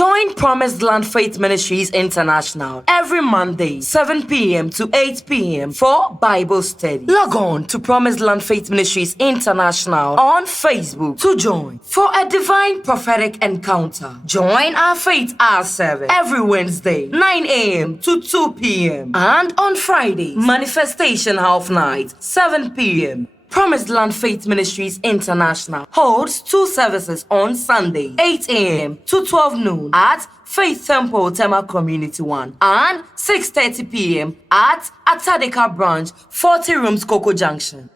Join Promised Land Faith Ministries International every Monday, 7 p.m. to 8 p.m. for Bible study. Log on to Promised Land Faith Ministries International on Facebook to join for a divine prophetic encounter. Join our Faith Hour service every Wednesday, 9 a.m. to 2 p.m. and on Fridays, Manifestation Half Night, 7 p.m. Promised Land Faith Ministries International holds 2 services on Sundays, 8 a.m. to 12 noon at Faith Temple, Tema Community 1 and 6:30 p.m. at Atadeka Branch, 40 Rooms, Coco Junction.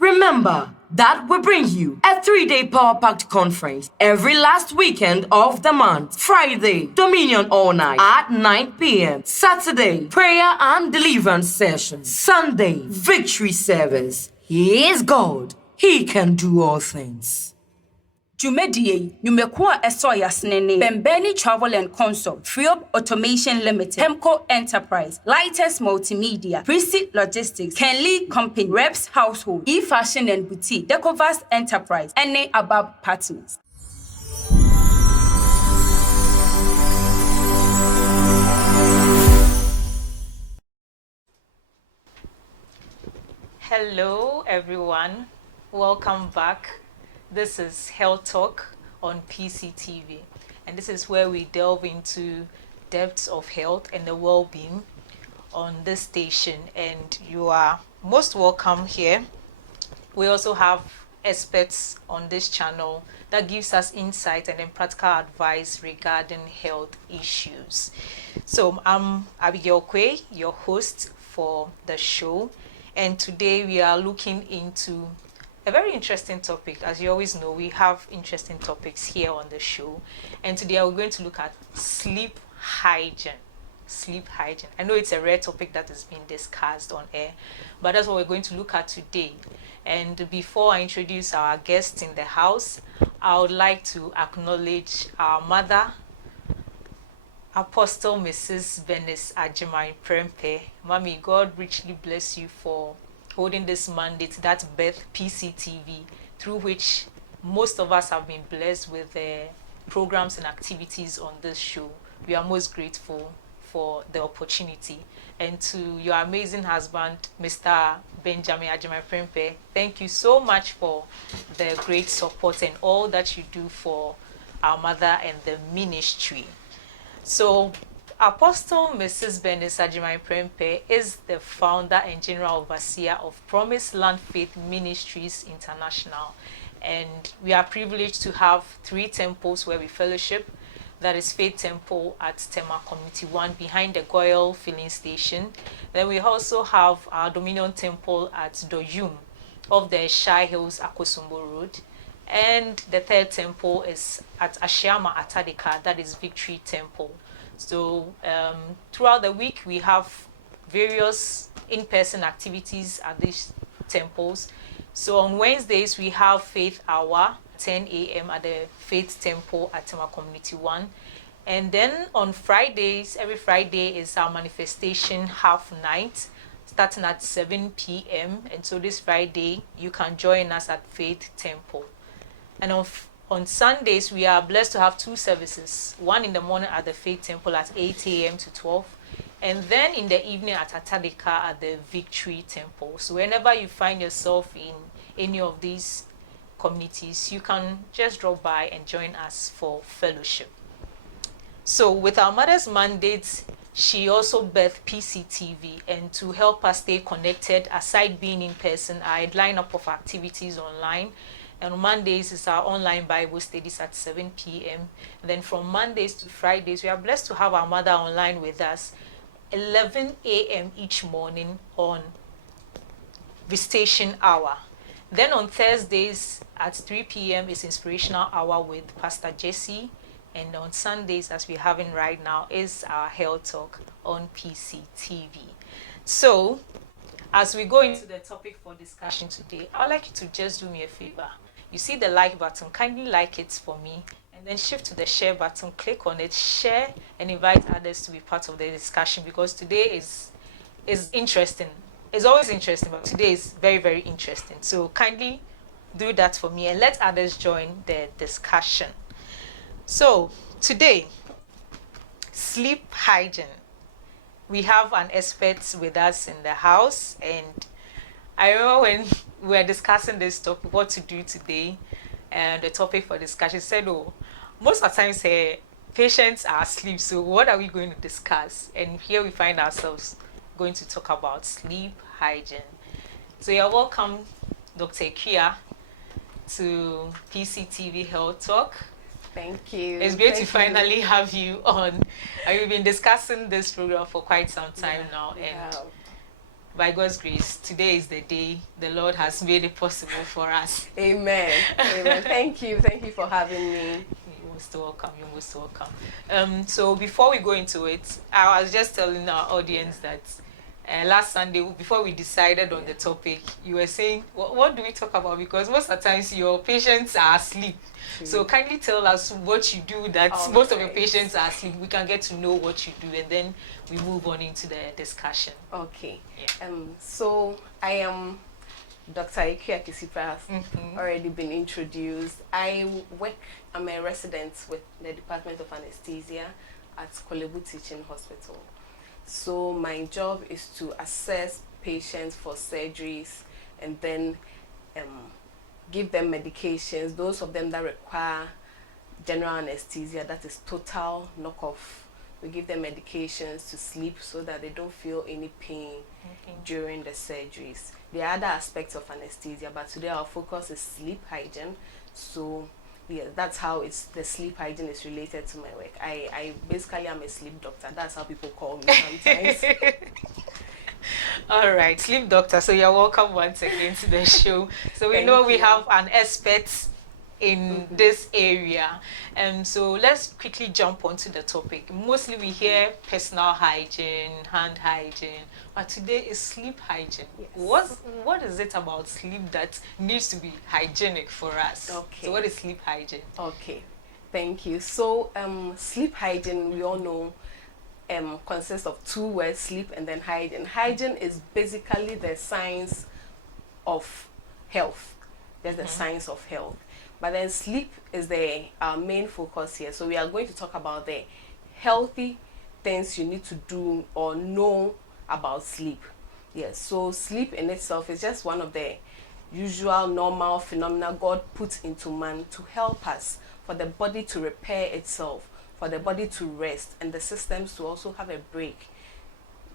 Remember that we bring you a 3-day power-packed conference every last weekend of the month. Friday, Dominion all night at 9 p.m. Saturday, prayer and deliverance session. Sunday, victory service. He is God. He can do all things. Jumedie, Numekua Esoyas Nene, Bembeni Travel and Consult, Freop Automation Limited, Hemco Enterprise, Lightest Multimedia, Priesty Logistics, Kenley Company, Reps Household, E-Fashion and Boutique, Decovast Enterprise, and above partners. Hello everyone, welcome back. This is Health Talk on PCTV, and this is where we delve into depths of health and the well-being on this station, and you are most welcome here. We also have experts on this channel that gives us insight and then practical advice regarding health issues. So I'm Abigail Kwe, your host for the show. And today we are looking into a very interesting topic. As you always know, we have interesting topics here on the show. And today we're going to look at sleep hygiene. Sleep hygiene. I know it's a rare topic that is being discussed on air, but that's what we're going to look at today. And before I introduce our guests in the house, I would like to acknowledge our mother, Apostle Mrs. Venice Ajimai Prempe. Mommy, God richly bless you for holding this mandate that birth PCTV, through which most of us have been blessed with the programs and activities on this show. We are most grateful for the opportunity. And to your amazing husband, Mr. Benjamin Ajimai Prempe, thank you so much for the great support and all that you do for our mother and the ministry. So, Apostle Mrs. Venice Ajimai Prempe is the founder and general overseer of Promised Land Faith Ministries International. And we are privileged to have 3 temples where we fellowship. That is Faith Temple at Tema Community 1 behind the Goyle filling station. Then we also have our Dominion Temple at Doyum of the Shai Hills Akosombo Road. And the 3rd temple is at Ashiama Atadeka, that is Victory Temple. So throughout the week, we have various in-person activities at these temples. So on Wednesdays, we have Faith Hour, 10 a.m. at the Faith Temple at Tema Community 1. And then on Fridays, every Friday is our manifestation half night, starting at 7 p.m. And so this Friday, you can join us at Faith Temple. And on Sundays, we are blessed to have 2 services. One in the morning at the Faith Temple at 8 a.m. to 12. And then in the evening at Atadeka at the Victory Temple. So whenever you find yourself in any of these communities, you can just drop by and join us for fellowship. So with our mother's mandate, she also birthed PCTV. And to help us stay connected, aside being in person, I line up of activities online. And on Mondays is our online Bible studies at 7 p.m. And then from Mondays to Fridays, we are blessed to have our mother online with us 11 a.m. each morning on Visitation Hour. Then on Thursdays at 3 p.m. is Inspirational Hour with Pastor Jesse. And on Sundays, as we're having right now, is our Health Talk on PCTV. So, as we go into the topic for discussion today, I'd like you to just do me a favor. You see the like button, kindly like it for me, and then shift to the share button, click on it, share, and invite others to be part of the discussion, because today is interesting. It's always interesting, but today is very, very interesting. So kindly do that for me and let others join the discussion. So today, sleep hygiene. We have an expert with us in the house, and I remember when we were discussing this topic, what to do today, and the topic for discussion said, "Oh, most of the times patients are asleep, so what are we going to discuss?" And here we find ourselves going to talk about sleep hygiene. So you're welcome, Dr. Akua, to PCTV Health Talk. Thank you. It's great to finally have you on. We've been discussing this program for quite some time now, and by God's grace, today is the day the Lord has made it possible for us. Amen. Amen. Thank you. Thank you for having me. You're most welcome. You're most welcome. So before we go into it, I was just telling our audience that last Sunday, before we decided on the topic, you were saying, what do we talk about? Because most of the times your patients are asleep. So kindly tell us what you do that most of your patients are asleep. We can get to know what you do, and then we move on into the discussion. Okay. Yeah. So I am Dr. Akua Kissi Prah, already been introduced. I'm a resident with the Department of Anesthesia at Kolebu Teaching Hospital. So my job is to assess patients for surgeries and then give them medications. Those of them that require general anesthesia, that is total knockoff, we give them medications to sleep so that they don't feel any pain during the surgeries. There are other aspects of anesthesia, but today our focus is sleep hygiene. So yeah, that's how the sleep hygiene is related to my work. I basically am a sleep doctor. That's how people call me sometimes. All right, sleep doctor. So you're welcome once again to the show. So we know we have an expert in this area, and so let's quickly jump onto the topic. Mostly we hear personal hygiene, hand hygiene, but today is sleep hygiene. Yes. What is it about sleep that needs to be hygienic for us? Okay. So what is sleep hygiene? Okay, thank you. So sleep hygiene, we all know, consists of two words, sleep and then hygiene. Hygiene is basically the science of health. There's the science of health. But then sleep is our main focus here. So we are going to talk about the healthy things you need to do or know about sleep. Yes, so sleep in itself is just one of the usual normal phenomena God puts into man to help us, for the body to repair itself, for the body to rest, and the systems to also have a break.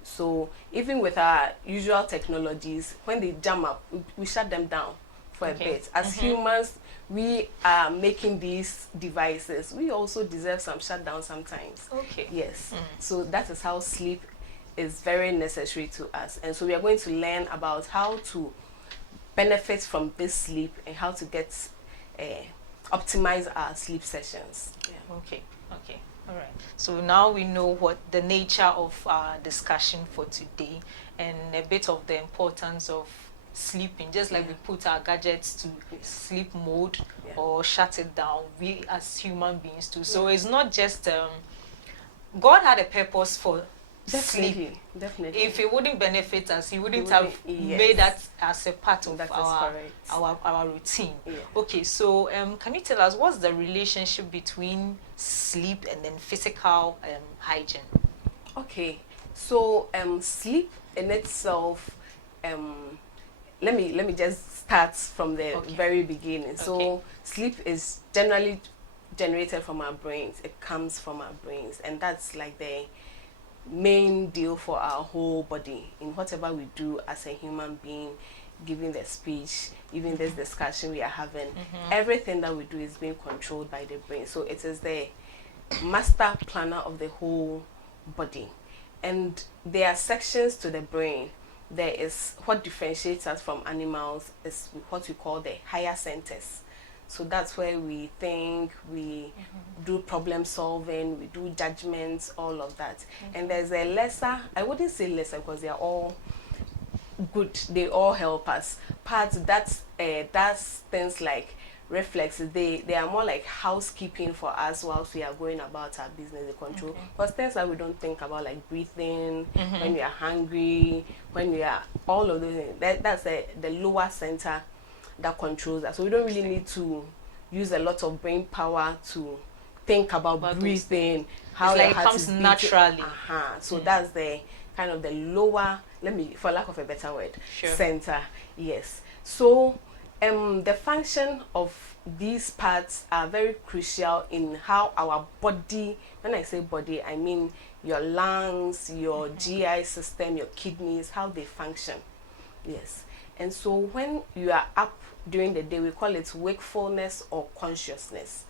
So even with our usual technologies, when they jam up, we shut them down for a bit. As humans, we are making these devices. We also deserve some shutdown sometimes. Okay. Yes. So that is how sleep is very necessary to us. And so we are going to learn about how to benefit from this sleep and how to get optimize our sleep sessions. Yeah. Okay. All right. So now we know what the nature of our discussion for today, and a bit of the importance of sleeping. Just like we put our gadgets to sleep mode or shut it down, we as human beings too. So it's not just God had a purpose for sleep. Definitely. If it wouldn't benefit us, he wouldn't have made that as a part of our routine. Yeah. Okay, so can you tell us what's the relationship between sleep and then physical hygiene? Okay, so sleep in itself, let me just start from the very beginning. So sleep is generally generated from our brains. It comes from our brains, and that's like the main deal for our whole body in whatever we do as a human being, giving the speech, even this discussion we are having. Everything that we do is being controlled by the brain. So it is the master planner of the whole body, and there are sections to the brain. There is what differentiates us from animals is what we call the higher centers. So that's where we think, we do problem solving, we do judgments, all of that. And there's a lesser, I wouldn't say lesser because they are all good, they all help us. Parts that's things like reflexes, they are more like housekeeping for us whilst we are going about our business, the control. Because things that we don't think about, like breathing, when we are hungry, when we are, all of those things, that's the lower center that controls that. So we don't really need to use a lot of brain power to think about breathing, how it's your like it heart comes is beating. naturally. So that's the kind of the lower, for lack of a better word, center. Yes. So the function of these parts are very crucial in how our body, when I say body, I mean your lungs, your GI system, your kidneys, how they function. Yes. And so when you are up during the day, we call it wakefulness or consciousness.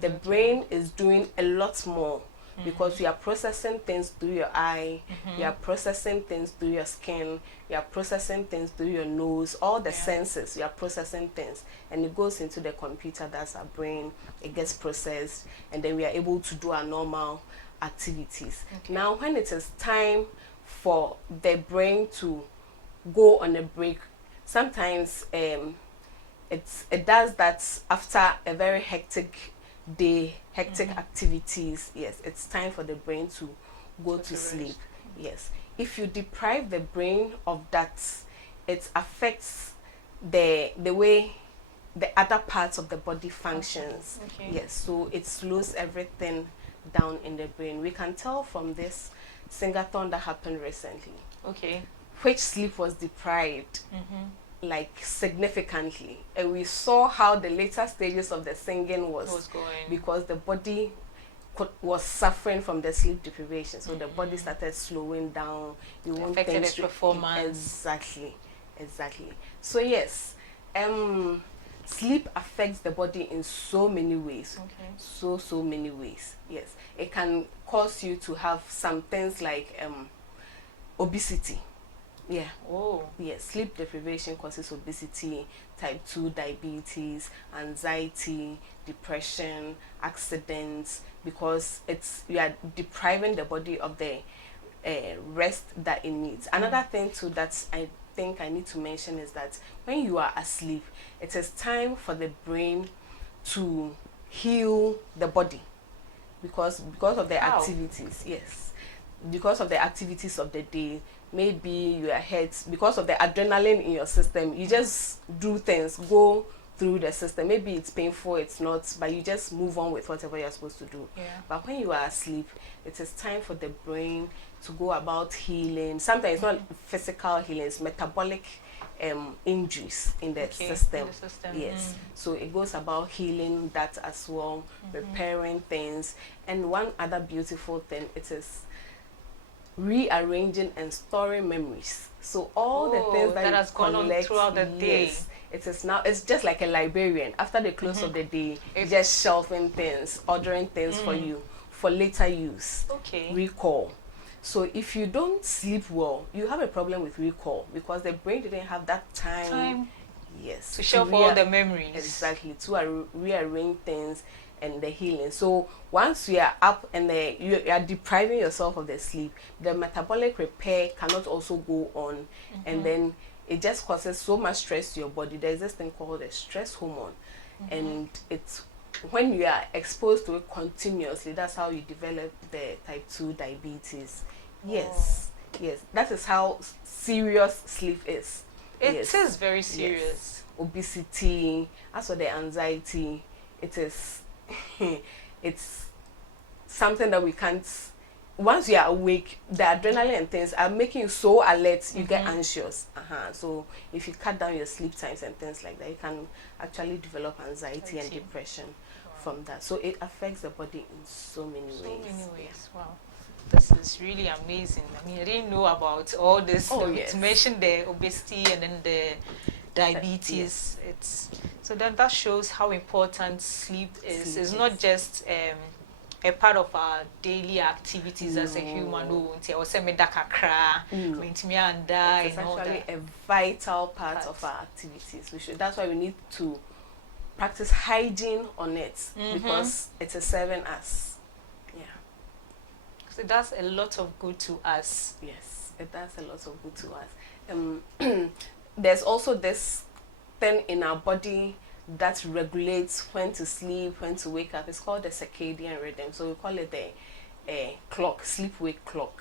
The brain is doing a lot more because you are processing things through your eye, you are processing things through your skin, you are processing things through your nose, all the senses, you are processing things, and it goes into the computer, that's our brain, it gets processed, and then we are able to do our normal activities. Now when it is time for the brain to go on a break, sometimes it does that after a very hectic day, activities. Yes, it's time for the brain to go to sleep. Yes, if you deprive the brain of that, it affects the way the other parts of the body functions. Yes, so it slows everything down in the brain. We can tell from this singathon that happened recently. Which sleep was deprived, like significantly, and we saw how the later stages of the singing was going, because the body was suffering from the sleep deprivation, so the body started slowing down. You won't affected its performance. Exactly. So yes, sleep affects the body in so many ways. So many ways. Yes, it can cause you to have some things like obesity. Yeah. Yes, sleep deprivation causes obesity, type 2 diabetes, anxiety, depression, accidents, because you are depriving the body of the rest that it needs. Another thing too that I think I need to mention is that when you are asleep, it is time for the brain to heal the body, because of the activities. Yes, because of the activities of the day. Maybe you are hurt because of the adrenaline in your system. You just do things, go through the system. Maybe it's painful, it's not, but you just move on with whatever you're supposed to do. But when you are asleep, it is time for the brain to go about healing. Sometimes it's not physical healing, it's metabolic injuries in the system. Yes, so it goes about healing that as well, repairing things. And one other beautiful thing, it is rearranging and storing memories. So all the things that has gone on throughout the day, it is now, it's just like a librarian. After the close of the day, it's just shelving things, ordering things for you for later use. Recall. So if you don't sleep well, you have a problem with recall, because the brain didn't have that time. Yes, to shelve all the memories. Exactly, to rearrange things and the healing. So once you are up and you are depriving yourself of the sleep, the metabolic repair cannot also go on, and then it just causes so much stress to your body. There's this thing called the stress hormone, and it's when you are exposed to it continuously, that's how you develop the type 2 diabetes. Yes, that is how serious sleep is. It is very serious. Obesity, as for the anxiety, it is it's something that we can't. Once you are awake, the adrenaline and things are making you so alert, you get anxious. So if you cut down your sleep times and things like that, you can actually develop anxiety and depression from that. So it affects the body in so many ways. Wow, this is really amazing. I mean, I didn't know about all this. To mention the obesity and then the diabetes, so then that shows how important sleep is. It's not just a part of our daily activities as a human. It's actually a vital part of our activities. That's why we need to practice hygiene on it, because it is serving us. So that's a lot of good to us. Yes, it does a lot of good to us. There's also this thing in our body that regulates when to sleep, when to wake up. It's called the circadian rhythm. So we call it the clock, sleep-wake clock.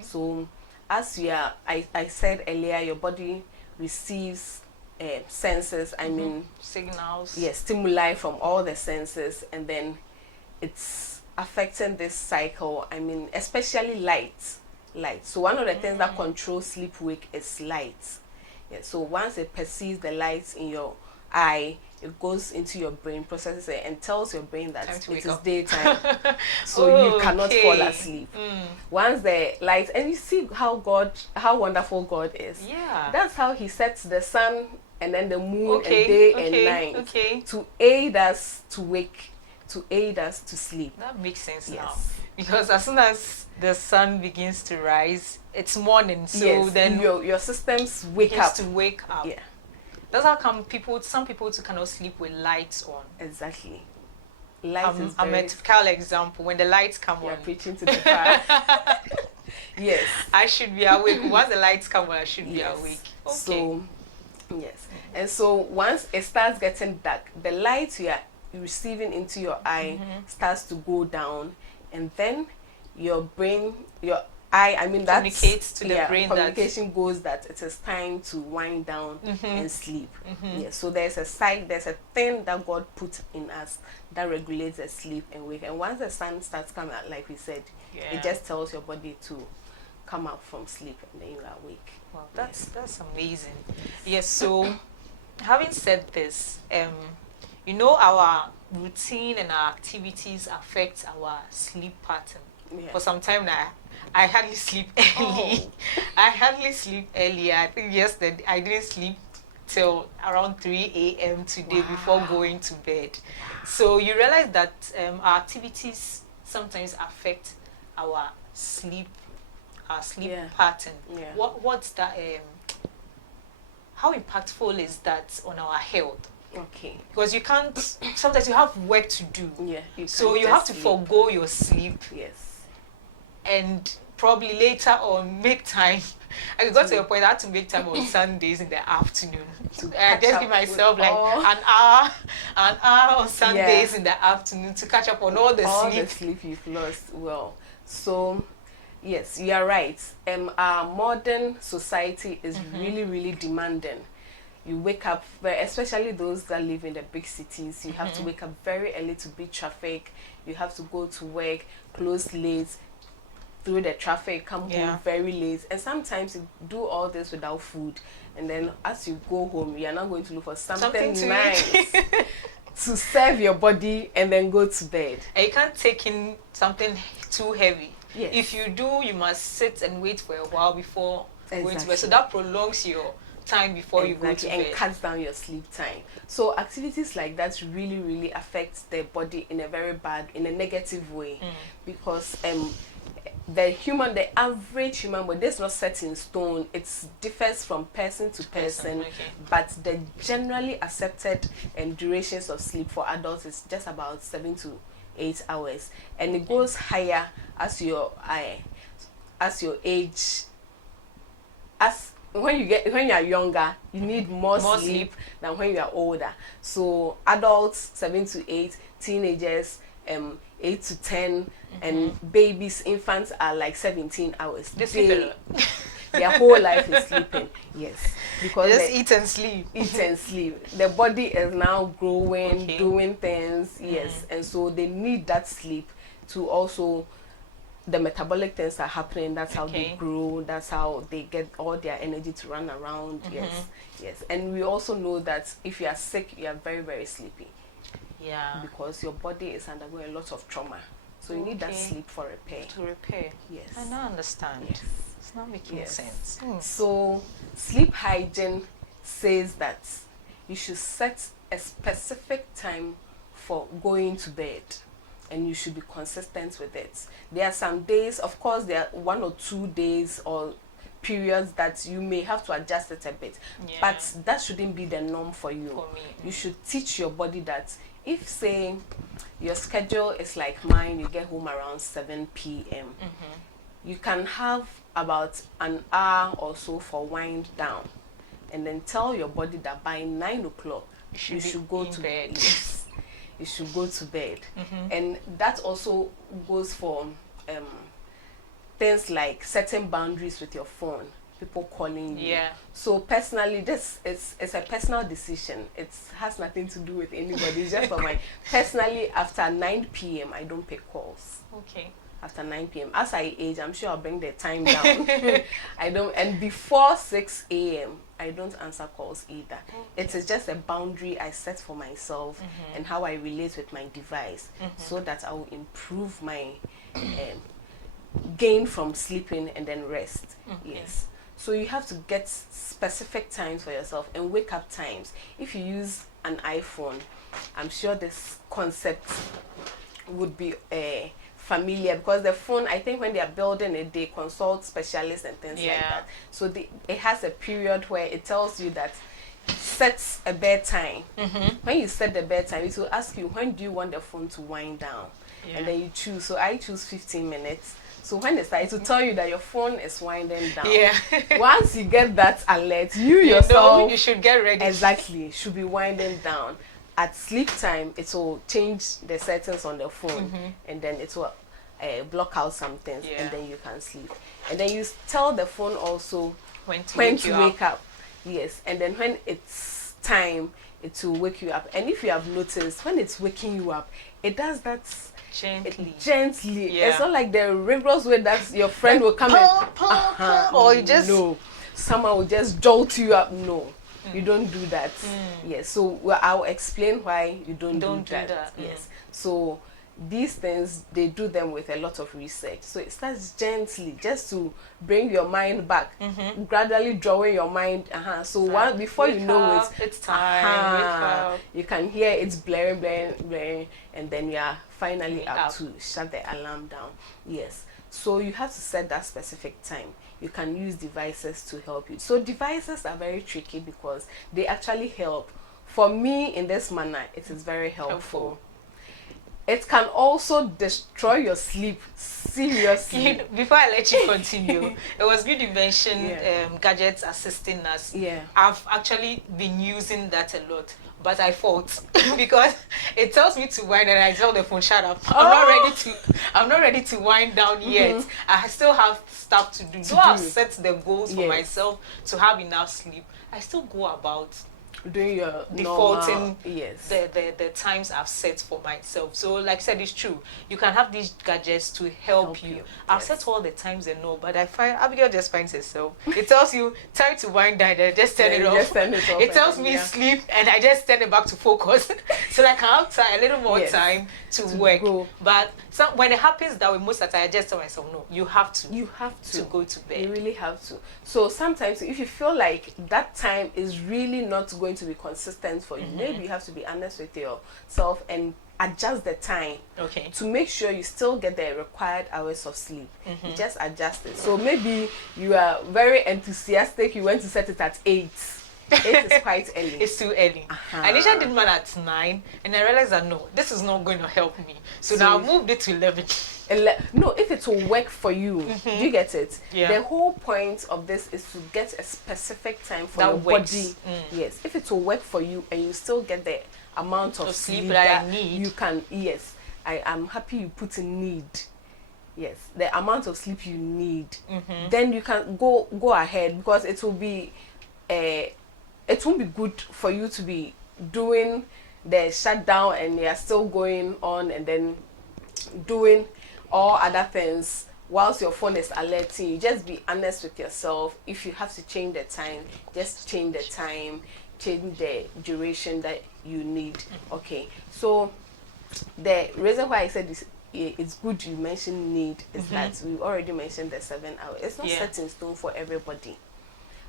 So as I said earlier, your body receives senses, I mean signals. Yes, stimuli from all the senses, and then it's affecting this cycle. I mean, especially light. So one of the things that controls sleep wake is light. Yeah, so once it perceives the light in your eye, it goes into your brain, processes it, and tells your brain that it is daytime. So you cannot fall asleep. Once the light, and you see how wonderful God is. Yeah. That's how he sets the sun and then the moon and day and night to aid us to wake, to aid us to sleep. That makes sense now. Because as soon as the sun begins to rise, it's morning. So then your systems wake up. Yeah. That's how come some people too cannot sleep with lights on. Exactly. Lights is I'm a typical example. When the lights come on. You're preaching to the choir. Yes. I should be awake. Once the lights come on, I should be awake. Okay. So, yes. And so once it starts getting dark, the light you are receiving into your eye starts to go down, and then your brain, that communicates to the brain. Communication goes that it is time to wind down and sleep. So there's a thing that God put in us that regulates the sleep and wake. And once the sun starts coming out, like we said, it just tells your body to come out from sleep, and then you are awake. Well, that's amazing. Yes. So, having said this, our routine and our activities affect our sleep pattern. For some time now, I hardly sleep early. I hardly sleep earlier. I think yesterday I didn't sleep till around 3 a.m. today before going to bed. So you realize that our activities sometimes affect our sleep pattern. What's that? How impactful is that on our health? Okay. Because you can't. Sometimes you have work to do. Yeah. So you have to forgo your sleep. Yes. And probably later on make time. I got to a point I had to make time on Sundays in the afternoon. I just give myself like an hour on Sundays in the afternoon to catch up on all the sleep you've lost. Well, so yes, you are right. Our modern society is really demanding. You wake up, especially those that live in the big cities, you have to wake up very early to beat traffic. You have to go to work, close late, through the traffic, come home very late. And sometimes you do all this without food. And then as you go home, you are now going to look for something nice to serve your body and then go to bed. And you can't take in something too heavy. Yes. If you do, you must sit and wait for a while before going to bed. So that prolongs your time before you go to bed. And cuts down your sleep time. So activities like that really affect the body in a negative way. Because the average human body is not set in stone. It differs from person to person. But the generally accepted durations of sleep for adults is just about 7 to 8 hours, and it goes higher as your age. When you are younger, you need more sleep than when you are older. So adults 7 to 8, teenagers 8 to 10, and babies, infants are like 17 hours. Their whole life is sleeping. Yes, because just eat and sleep. Eat and sleep. The body is now growing, doing things. Yes, and so they need that sleep to also. The metabolic things are happening. That's how they grow. That's how they get all their energy to run around. Yes. And we also know that if you are sick, you are very sleepy. Yeah. Because your body is undergoing a lot of trauma. So you need that sleep for repair. To repair. Yes. I don't understand. Yes. It's not making sense. So sleep hygiene says that you should set a specific time for going to bed. And you should be consistent with it. There are some days, of course, there are 1 or 2 days or periods that you may have to adjust it a bit. But that shouldn't be the norm for you. For me. You should teach your body that if, say, your schedule is like mine, you get home around 7 p.m., you can have about an hour or so for wind down. And then tell your body that by 9 o'clock, you should go to bed. You should go to bed. And that also goes for things like setting boundaries with your phone. people calling you. Yeah. So personally, this is it's a personal decision. It has nothing to do with anybody. It's just for my personally. After 9 p.m. I don't pick calls. Okay. After 9 p.m. As I age, I'm sure I'll bring the time down. I don't, and before 6 a.m. I don't answer calls either. Okay. It is just a boundary I set for myself and how I relate with my device, so that I will improve my gain from sleeping and then rest. Yes. So you have to get specific times for yourself and wake up times. If you use an iPhone, I'm sure this concept would be familiar, because the phone, I think when they are building it, they consult specialists and things like that. So it has a period where it tells you that sets a bedtime. When you set the bedtime, it will ask you, when do you want the phone to wind down? And then you choose. So I choose 15 minutes. So when it starts, it will tell you that your phone is winding down. Once you get that alert, you yourself, you should get ready. Exactly, should be winding down. At sleep time, it will change the settings on the phone, and then it will block out some things, and then you can sleep. And then you tell the phone also when to wake up. Yes, and then when it's time, it will wake you up. And if you have noticed, when it's waking you up, it does that gently. It's not like the rigorous way that your friend will come and or you just someone will just jolt you up. No. You don't do that. Yes. So I'll explain why you don't do that. Yes. So these things, they do them with a lot of research. So it starts gently, just to bring your mind back, gradually drawing your mind. So before you know it, it's time. You can hear it's blaring, and then you are finally up to shut the alarm down. Yes. So you have to set that specific time. You can use devices to help you. So devices are very tricky because they actually help. For me, in this manner, it is very helpful. It can also destroy your sleep seriously. Before I let you continue, it was good you mentioned gadgets assisting us. I've actually been using that a lot, but I fought because it tells me to wind and I tell the phone, shut up. I'm not ready to wind down yet. I still have stuff to do. So I've set the goals for myself to have enough sleep. I still go about doing your defaulting the times I've set for myself. So like I said, it's true. You can have these gadgets to help you. I've set all the times and no, but I find Abigail just finds herself. It tells you time to wind down and just turn it off. It tells me sleep and I just turn it back to focus. So I can have time, a little more time to work. But when it happens that way, most of the time I just tell myself, no, you have to go to bed. You really have to. So sometimes if you feel like that time is really not going to be consistent for you, maybe you have to be honest with yourself and adjust the time to make sure you still get the required hours of sleep. You just adjust it. So maybe you are very enthusiastic, you went to set it at 8. 8 is quite early. It's too early. I initially did mine at 9 and I realized that no, this is not going to help me. So now I moved it to 11. No, if it will work for you, you get it. The whole point of this is to get a specific time for your body. Yes, if it will work for you and you still get the amount of sleep that I need, you can. Yes, I am happy you put in need. Yes, the amount of sleep you need. Then you can go ahead, because it will be it won't be good for you to be doing the shutdown and you are still going on and then doing all other things whilst your phone is alerting you. Just be honest with yourself. If you have to change the time, just change the time, change the duration that you need. Okay, so the reason why I said this, it's good you mentioned need, is that we already mentioned the 7 hours. It's not set in stone for everybody.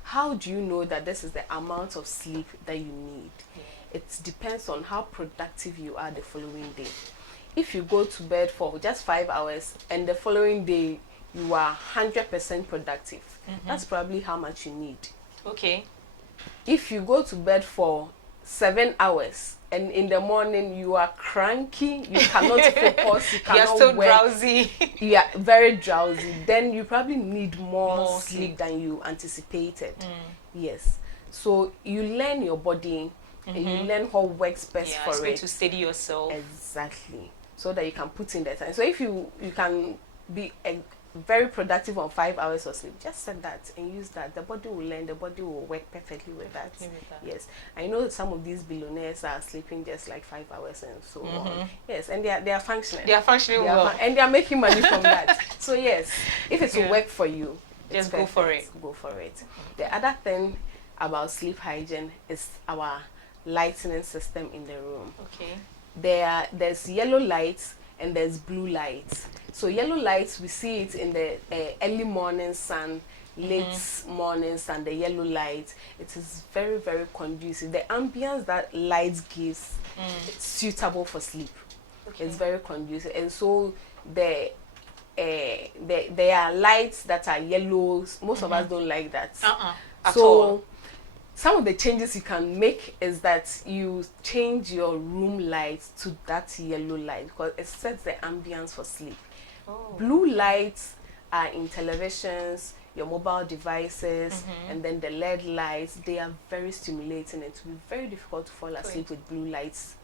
How do you know that this is the amount of sleep that you need? It depends on how productive you are the following day. If you go to bed for just 5 hours and the following day you are 100% productive, that's probably how much you need. Okay. If you go to bed for 7 hours and in the morning you are cranky, you cannot focus, you cannot You're still work, drowsy. You are very drowsy, then you probably need more sleep than you anticipated. Yes. So you learn your body and you learn what works best for it. To steady yourself. Exactly. So that you can put in that time. So if you can be very productive on 5 hours of sleep, just set that and use that. The body will learn, the body will work perfectly with that. Yes, I know some of these billionaires are sleeping just like 5 hours and so on. Yes, and they are functioning. They are functioning well. And they are making money from that. So yes, if it will work for you, just go for it. Go for it. The other thing about sleep hygiene is our lighting system in the room. Okay. There's yellow lights and there's blue lights. So yellow lights, we see it in the early morning sun, late morning sun, the yellow light. It is very, very conducive. The ambience that light gives is suitable for sleep. It's very conducive. And so there are lights that are yellows. Most of us don't like that. At all. Some of the changes you can make is that you change your room lights to that yellow light because it sets the ambience for sleep. Blue lights are in televisions, your mobile devices, and then the LED lights. They are very stimulating. It will be very difficult to fall asleep with blue lights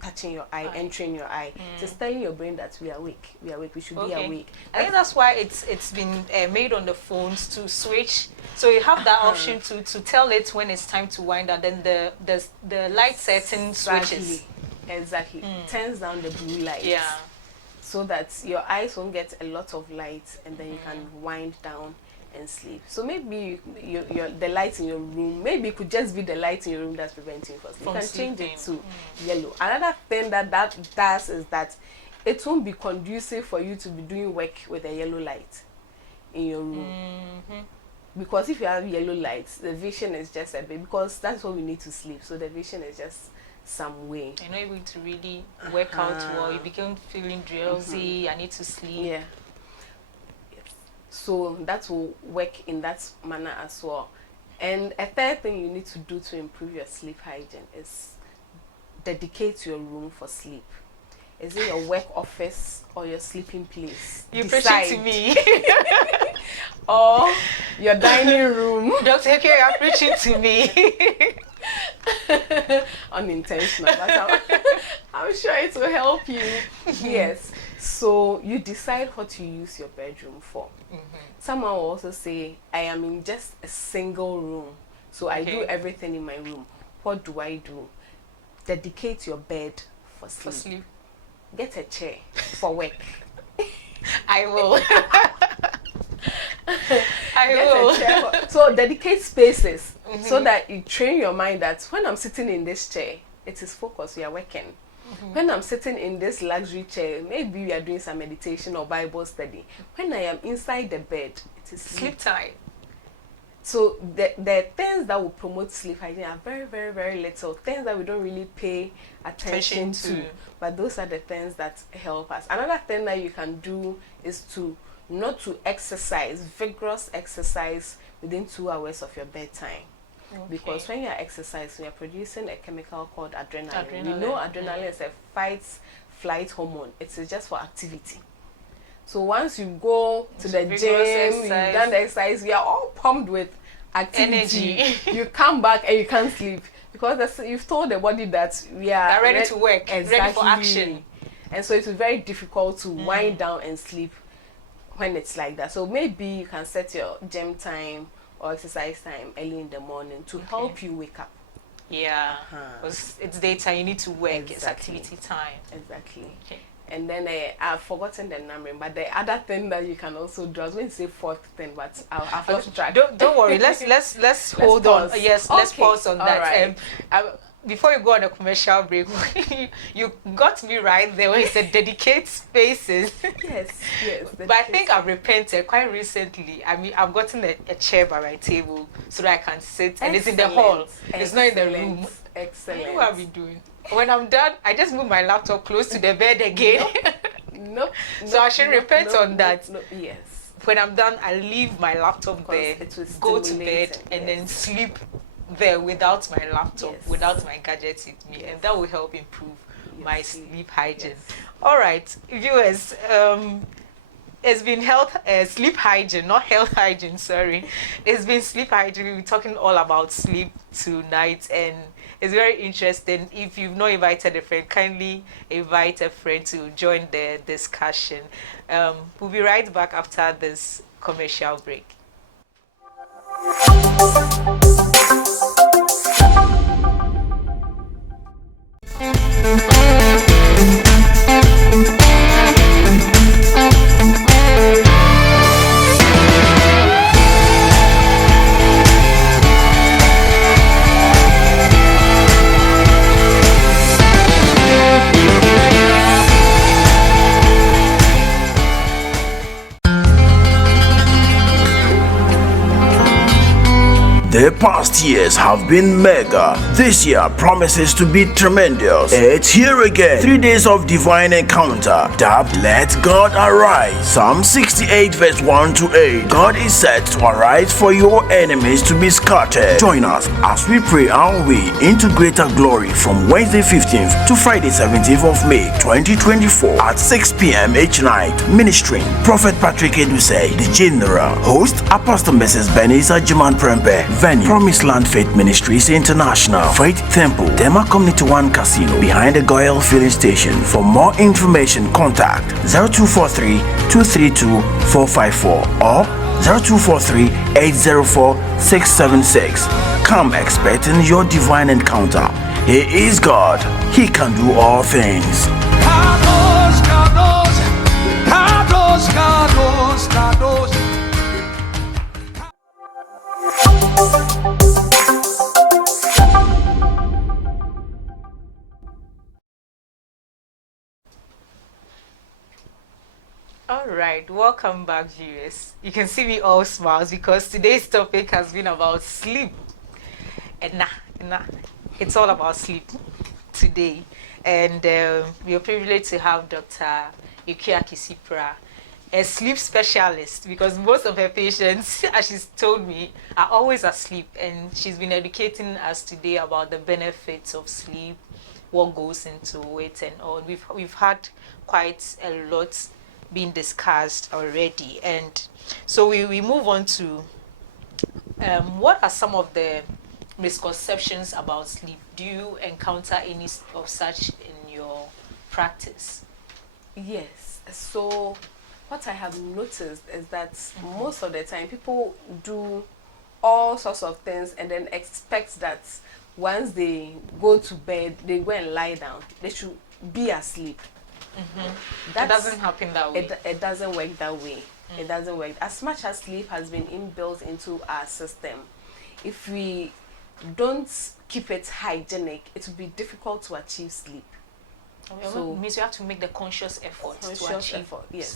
touching your eye, entering your eye. It's telling your brain that we are awake. We are awake. We should be awake. I think that's why it's been made on the phones to switch. So you have that option to tell it when it's time to wind down. Then the light setting switches. Exactly. Turns down the blue light. Yeah. So that your eyes won't get a lot of light, and then you can wind down and sleep. So maybe the light in your room, maybe it could just be the light in your room that's preventing you from sleep. You can change it to yellow. Another thing that does is that it won't be conducive for you to be doing work with a yellow light in your room. Because if you have yellow lights, the vision is just a bit, because that's what we need to sleep. So the vision is just some way. You're not able to really work out well. You become feeling drowsy. I need to sleep. Yeah. So that will work in that manner as well. And a third thing you need to do to improve your sleep hygiene is dedicate your room for sleep. Is it your work office or your sleeping place? You're preaching to me. Or your dining room. Dr. Eke, you're preaching to me. Unintentional, but I'm sure it will help you. Yes. So you decide what you use your bedroom for. Someone will also say, I am in just a single room, so I do everything in my room. What do I do? Dedicate your bed for sleep. Get a chair for work. I will. I will. So dedicate spaces so that you train your mind that when I'm sitting in this chair, it is focused, we are working. When I'm sitting in this luxury chair, maybe we are doing some meditation or Bible study. When I am inside the bed, it is sleep time. So the things that will promote sleep hygiene are very, very, very little. Things that we don't really pay attention to. But those are the things that help us. Another thing that you can do is not to exercise, vigorous exercise within 2 hours of your bedtime. Because when you are exercising, you are producing a chemical called adrenaline. We know adrenaline is a fight-flight hormone. It is just for activity. So once you go to the gym, you've done the exercise, we are all pumped with activity. Energy. You come back and you can't sleep because you've told the body that we are ready to work, ready for action. And so it's very difficult to wind down and sleep when it's like that. So maybe you can set your gym time or exercise time early in the morning to help you wake up. Yeah, because it's daytime, you need to work, it's activity time. Exactly. And then I've forgotten the numbering, but the other thing that you can also do, I was going to say fourth thing, but I've lost track. Don't worry, let's hold on. Yes, let's pause on that. Right. Before you go on a commercial break, you got me right there when you said dedicate spaces. Yes. But I think I've repented quite recently. I mean, I've gotten a chair by my table so that I can sit, and it's in the hall. It's not in the room. Excellent. I know what I've been doing. When I'm done, I just move my laptop close to the bed again. Nope. So I should repent on that. Yes. When I'm done, I leave my laptop there, go to bed, and then sleep there without my laptop, without my gadgets with me, and that will help improve my sleep hygiene. All right, viewers, it's been sleep hygiene, not health hygiene, sorry. It's been sleep hygiene. We're talking all about sleep tonight, and it's very interesting. If you've not invited a friend, kindly invite a friend to join the discussion. We'll be right back after this commercial break. The past years have been mega. This year promises to be tremendous. It's here again. 3 days of divine encounter. Dubbed Let God Arise. Psalm 68 verse 1 to 8. God is set to arise for your enemies to be scattered. Join us as we pray our way into greater glory from Wednesday 15th to Friday 17th of May 2024 at 6 p.m. each night. Ministering Prophet Patrick Edusei, the General. Host Apostle Mrs. Benisa Jiman Prempe. Venue Promised Land Faith Ministries International. Faith Temple, Dema Community 1 Casino, behind the Goyle Filling Station. For more information, contact 0243 232 454 or 0243 804 676. Come expecting your divine encounter. He is God. He can do all things. Kadosh, Kadosh, Kadosh, Kadosh, Kadosh. All right, welcome back, viewers. You can see me all smiles because today's topic has been about sleep. And it's all about sleep today. And we are privileged to have Dr. Akua Kissi Prah, a sleep specialist, because most of her patients, as she's told me, are always asleep. And she's been educating us today about the benefits of sleep, what goes into it, and all. We've had quite a lot being discussed already, and so we move on to what are some of the misconceptions about sleep? Do you encounter any of such in your practice? Yes. So what I have noticed is that most of the time people do all sorts of things and then expect that once they go to bed, they go and lie down, they should be asleep. It doesn't happen that way. It doesn't work that way. It doesn't work. As much as sleep has been inbuilt into our system, if we don't keep it hygienic, it will be difficult to achieve sleep. So it means you have to make the conscious effort to achieve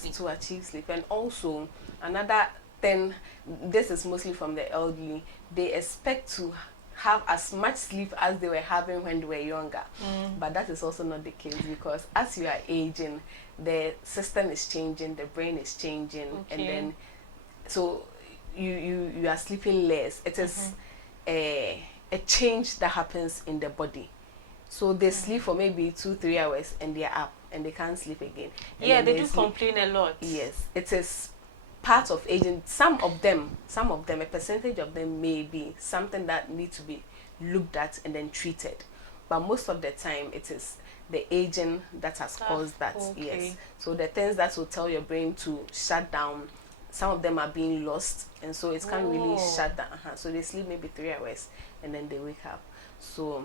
sleep. To achieve sleep. And also another thing, this is mostly from the elderly, they expect to have as much sleep as they were having when they were younger. But that is also not the case, because as you are aging, the system is changing, the brain is changing, and then so you are sleeping less. It is a change that happens in the body. So they sleep for maybe 2-3 hours and they are up and they can't sleep again. And they do complain a lot. Yes, it is part of aging. Some of them, a percentage of them may be something that needs to be looked at and then treated. But most of the time, it is the aging that has caused that. Okay. Yes. So the things that will tell your brain to shut down, some of them are being lost, and so it can't really shut down. So they sleep maybe 3 hours and then they wake up. So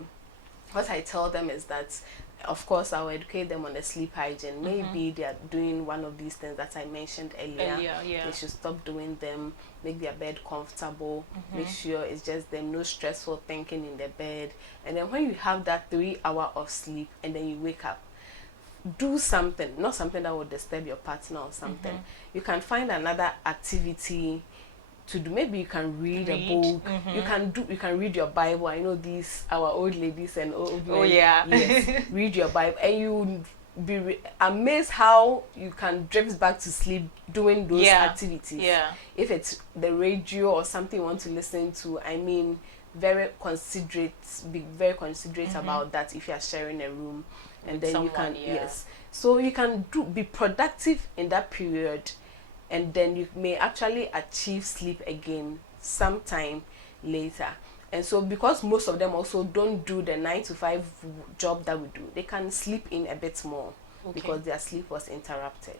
what I tell them is that, of course, I'll educate them on the sleep hygiene. Maybe they are doing one of these things that I mentioned earlier. They should stop doing them, make their bed comfortable, make sure it's just them, no stressful thinking in the bed. And then when you have that 3 hour of sleep and then you wake up, do something, not something that will disturb your partner or something. You can find another activity to do. Maybe you can read a book. You can read your Bible. I know these our old ladies and old men. Yes, read your Bible, and you be amazed how you can drift back to sleep doing those activities. If it's the radio or something you want to listen to, I mean, be very considerate about that if you are sharing a room, and then you can so you can be productive in that period. And then you may actually achieve sleep again sometime later. And so because most of them also don't do the 9 to 5 job that we do, they can sleep in a bit more because their sleep was interrupted.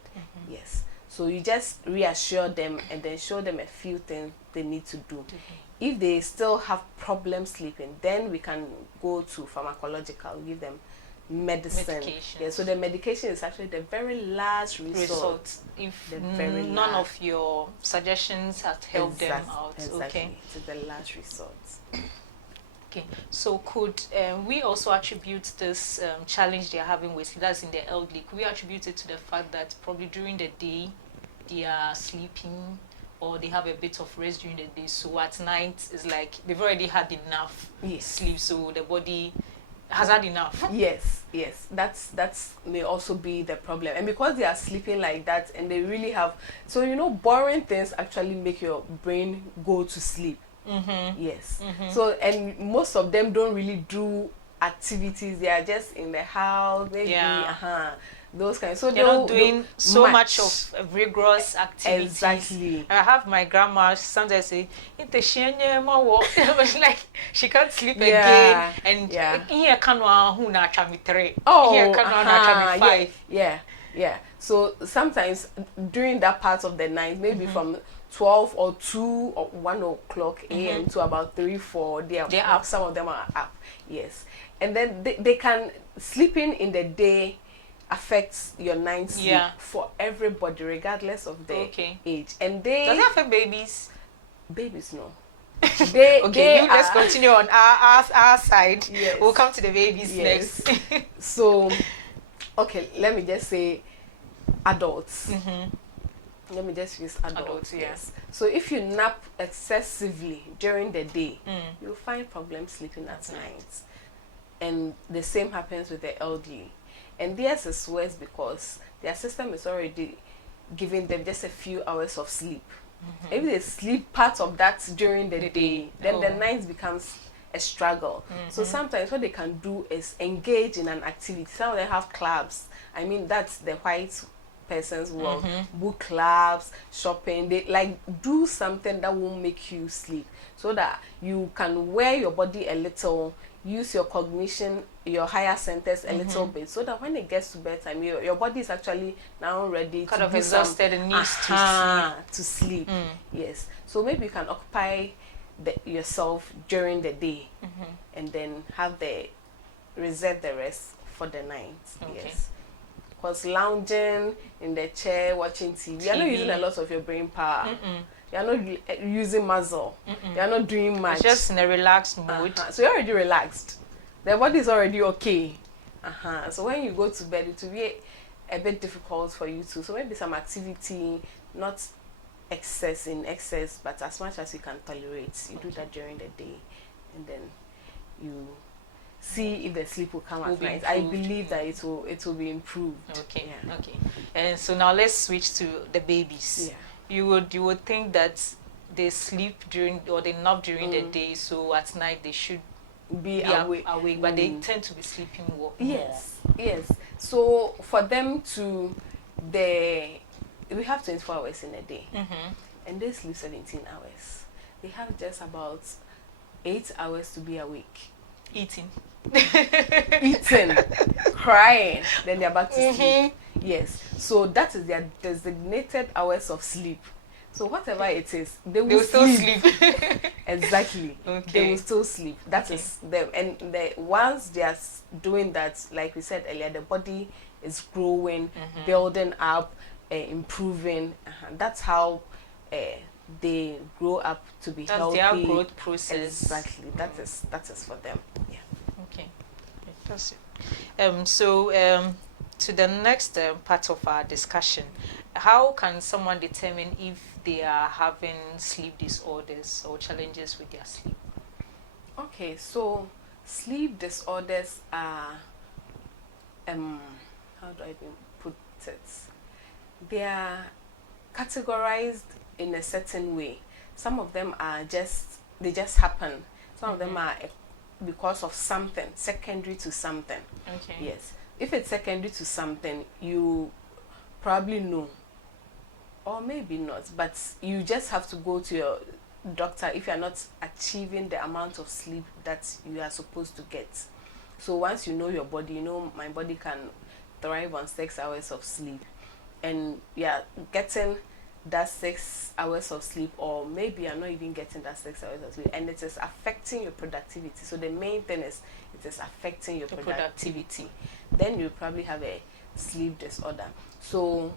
Yes. So you just reassure them and then show them a few things they need to do. If they still have problems sleeping, then we can go to pharmacological, give them medicine. Yeah, so the medication is actually the very last resort. If none of your suggestions have helped them out. Exactly. Okay. It's the last resort. Okay, so could we also attribute this challenge they're having with that's in the elderly? Could we attribute it to the fact that probably during the day they are sleeping or they have a bit of rest during the day, so at night it's like they've already had enough sleep, so the body has had enough? Yes, that's may also be the problem. And because they are sleeping like that and they really have, so you know, boring things actually make your brain go to sleep. Yes. So, and most of them don't really do activities. They are just in the house, maybe those kinds. So they're not doing so much of rigorous activities. Exactly. I have my grandma sometimes say, like she can't sleep again, and here can who na chami 3. Here can na chami 5. Yeah. So sometimes during that part of the night, maybe from 12 or 2 or 1 o'clock a.m. to about 3, 4, they're up. Some of them are up. Yes. And then they can, sleeping in the day affects your night sleep for everybody, regardless of their age. And they does it affect babies? Babies, no. Let's continue on our side. Yes. We'll come to the babies next. So, okay, let me just say adults. Let me just use adults. Yes. So if you nap excessively during the day, you'll find problems sleeping at night. And the same happens with the elderly. And theirs is worse because their system is already giving them just a few hours of sleep. If they sleep part of that during the day, then the night becomes a struggle. So sometimes what they can do is engage in an activity. Some of them have clubs. I mean, that's the white person's world. Book clubs, shopping. They like do something that will make you sleep, so that you can wear your body a little, use your cognition, your higher centers a little bit, so that when it gets to bedtime, your body is actually now ready kind to of do exhausted and needs to sleep. Yes. So maybe you can occupy yourself during the day, and then reserve the rest for the night. Yes. Because lounging in the chair, watching TV, you're not using a lot of your brain power. You're not using muscle. You're not doing much. It's just in a relaxed mood. So you're already relaxed. The body is already okay. So when you go to bed, it will be a bit difficult for you to. So maybe some activity, not in excess, but as much as you can tolerate. You do that during the day, and then you see if the sleep will come at night. I believe that it will be improved. Okay. And so now let's switch to the babies. You would think that they sleep during or they nap during the day, so at night they should be awake, but they tend to be sleeping more. Yes. So for them we have 24 hours in a day, and they sleep 17 hours. They have just about 8 hours to be awake. Eating, crying, then they're back to sleep. Yes. So that is their designated hours of sleep. So whatever it is, they will still sleep. Exactly. They will still sleep. That is them. And once they are doing that, like we said earlier, the body is growing, building up, improving. That's how they grow up to be healthy. That's their growth process. Exactly. That is for them. Yeah. Okay. That's it. So to the next part of our discussion, how can someone determine if they are having sleep disorders or challenges with their sleep? Okay, so sleep disorders are how do I even put it? They are categorized in a certain way. Some of them are they just happen. Some of them are because of something, secondary to something. Okay. Yes. If it's secondary to something, you probably know, or maybe not, but you just have to go to doctor if you are not achieving the amount of sleep that you are supposed to get. So once you know your body, you know my body can thrive on 6 hours of sleep, and yeah, getting that 6 hours of sleep, or maybe you're not even getting that 6 hours of sleep, and it is affecting your productivity. So the main thing is it is affecting your productivity. Then you probably have a sleep disorder. So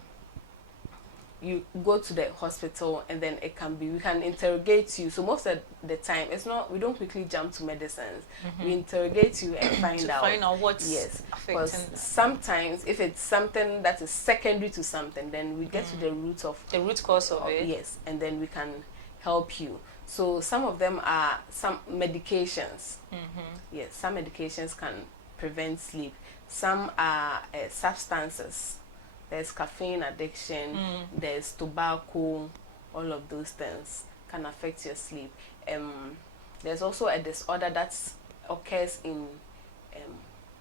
you go to the hospital, and then we can interrogate you. So most of the time, it's not, we don't quickly jump to medicines. We interrogate you and find out what's because sometimes if it's something that is secondary to something, then we get to the root cause of it. Yes, and then we can help you. So some of them are some medications. Yes, some medications can prevent sleep. Some are substances. There's caffeine addiction, there's tobacco, all of those things can affect your sleep. There's also a disorder that occurs in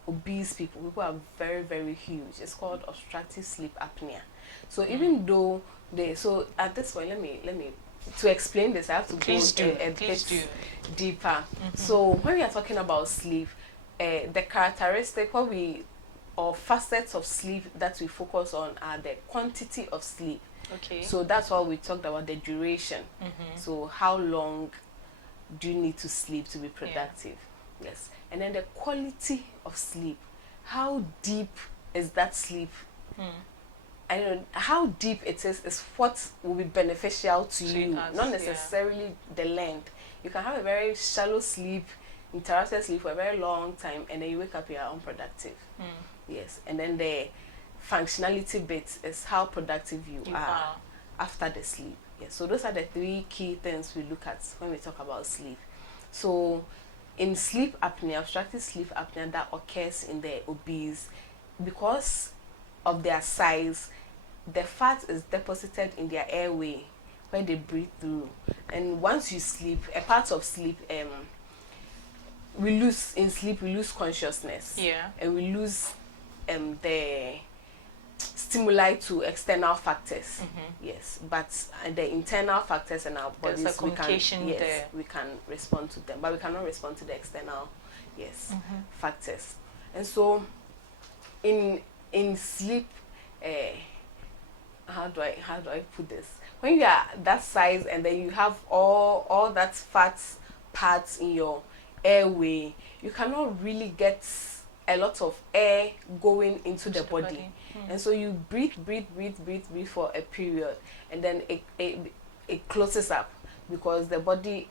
obese people. People are very, very huge. It's called obstructive sleep apnea. So even though so at this point, let me to explain this, I have to go a bit deeper. So when we are talking about sleep, the characteristic or facets of sleep that we focus on are the quantity of sleep. Okay. So that's why we talked about the duration. So how long do you need to sleep to be productive? Yes. And then the quality of sleep. How deep is that sleep? I don't know how deep it is what will be beneficial to you, not necessarily the length. You can have a very shallow sleep, interrupted sleep for a very long time, and then you wake up, you are unproductive. Yes, and then the functionality bit is how productive you are after the sleep. Yes, so those are the 3 key things we look at when we talk about sleep. So in sleep apnea, obstructive sleep apnea that occurs in the obese, because of their size, the fat is deposited in their airway where they breathe through. And once you sleep, a part of sleep, we lose consciousness. Yeah. And we lose the stimuli to external factors. Yes, but the internal factors in our bodies, we can respond to them, but we cannot respond to the external factors. And so in sleep, how do I put this? When you are that size and then you have all that fat parts in your airway, you cannot really get a lot of air going into the body. And so you breathe for a period, and then it closes up because the body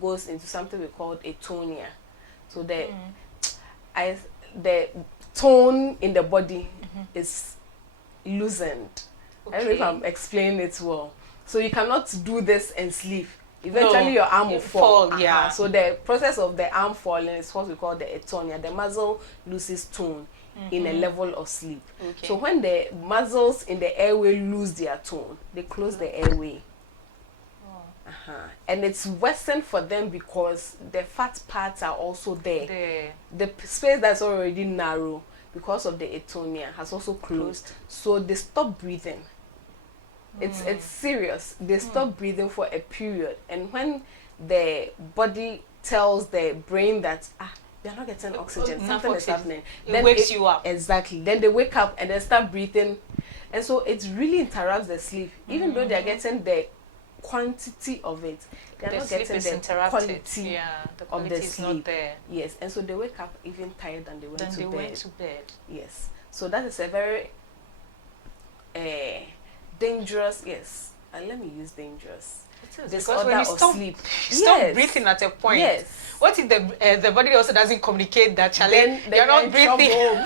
goes into something we call atonia. So the tone in the body is loosened. I don't know if I'm explaining it well. So you cannot do this and sleep. Eventually your arm will fall. So the process of the arm falling is what we call the atonia. The muscle loses tone in a level of sleep. So when the muscles in the airway lose their tone, they close the airway. And it's worsened for them because the fat parts are also there. The space that's already narrow because of the atonia has also closed. So they stop breathing. It's serious. They stop breathing for a period, and when the body tells the brain that you're not getting oxygen, something is happening, then wakes you up. Exactly. Then they wake up and then start breathing, and so it really interrupts the sleep. Even though they are getting the quantity of it, they are not getting the quality of the sleep. Not there. Yes, and so they wake up even tired than they went to bed. Yes, so that is a very dangerous, let me use dangerous. Because when you stop breathing at a point, what if the body also doesn't communicate that challenge? You're not breathing.